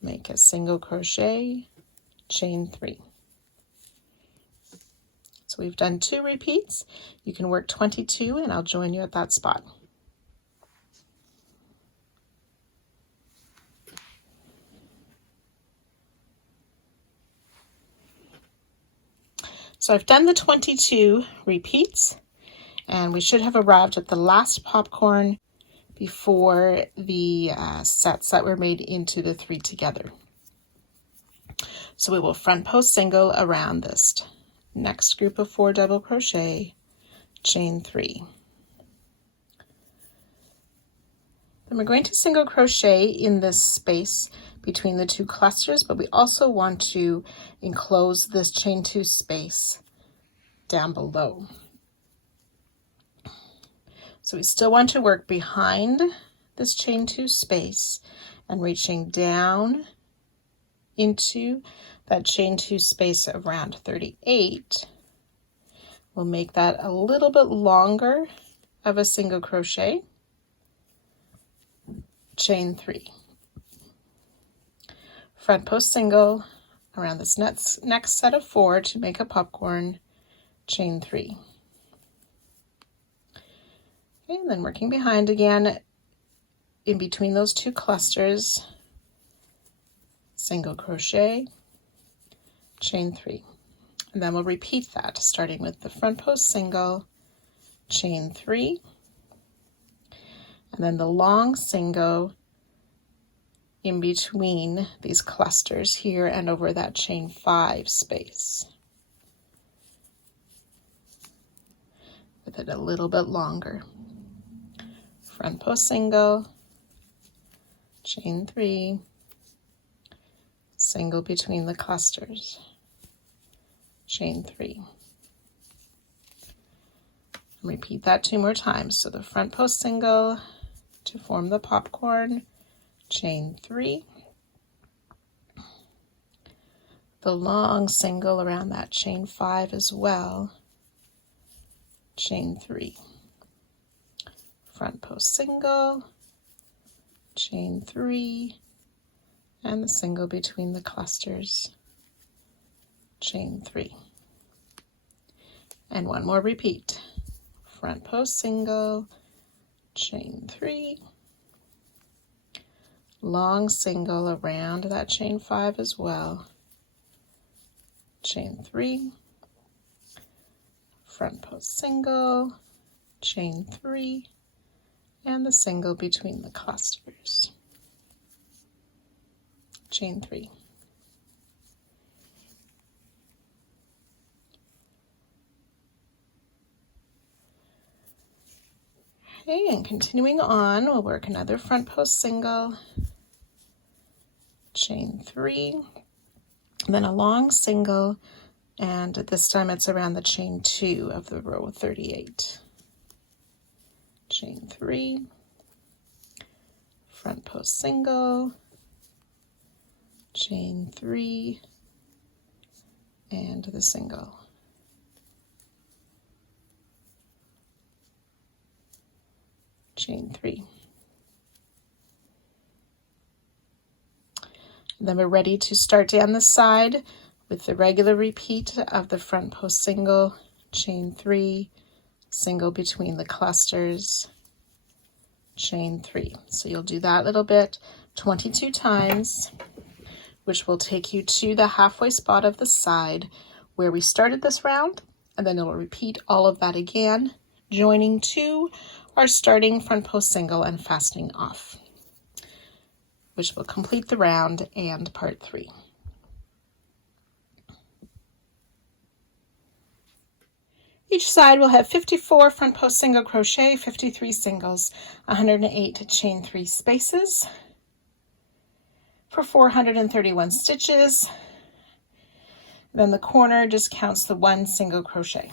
make a single crochet, chain 3. So we've done 2 repeats. You can work 22 and I'll join you at that spot. So I've done the 22 repeats, and we should have arrived at the last popcorn before the sets that were made into the 3 together. So we will front post single around this next group of 4 double crochet, chain 3. Then we're going to single crochet in this space between the 2 clusters, but we also want to enclose this chain 2 space down below. So we still want to work behind this chain 2 space and reaching down into that chain 2 space of round 38. We'll make that a little bit longer of a single crochet, chain 3. Front post single around this next set of 4 to make a popcorn, chain 3. Okay, and then working behind again, in between those 2 clusters, single crochet, chain 3. And then we'll repeat that, starting with the front post single, chain 3, and then the long single in between these clusters here and over that chain 5 space, with it a little bit longer. Front post single, chain 3, single between the clusters, chain 3. And repeat that 2 more times. So the front post single to form the popcorn, chain 3, the long single around that chain 5 as well, chain 3, front post single, chain 3, and the single between the clusters, chain 3. And one more repeat. Front post single, chain 3, long single around that chain 5 as well, chain 3, front post single, chain 3, and the single between the clusters, chain 3. Okay, and continuing on, we'll work another front post single, chain 3, and then a long single, and this time it's around the chain 2 of the row 38. Chain 3, front post single, chain 3, and the single. Chain 3. And then we're ready to start down the side with the regular repeat of the front post single, chain 3, single between the clusters, chain 3. So you'll do that little bit 22 times, which will take you to the halfway spot of the side where we started this round, and then it'll repeat all of that again, joining to our starting front post single and fastening off, which will complete the round and part 3. Each side will have 54 front post single crochet, 53 singles, 108 chain 3 spaces for 431 stitches. Then the corner just counts the 1 single crochet.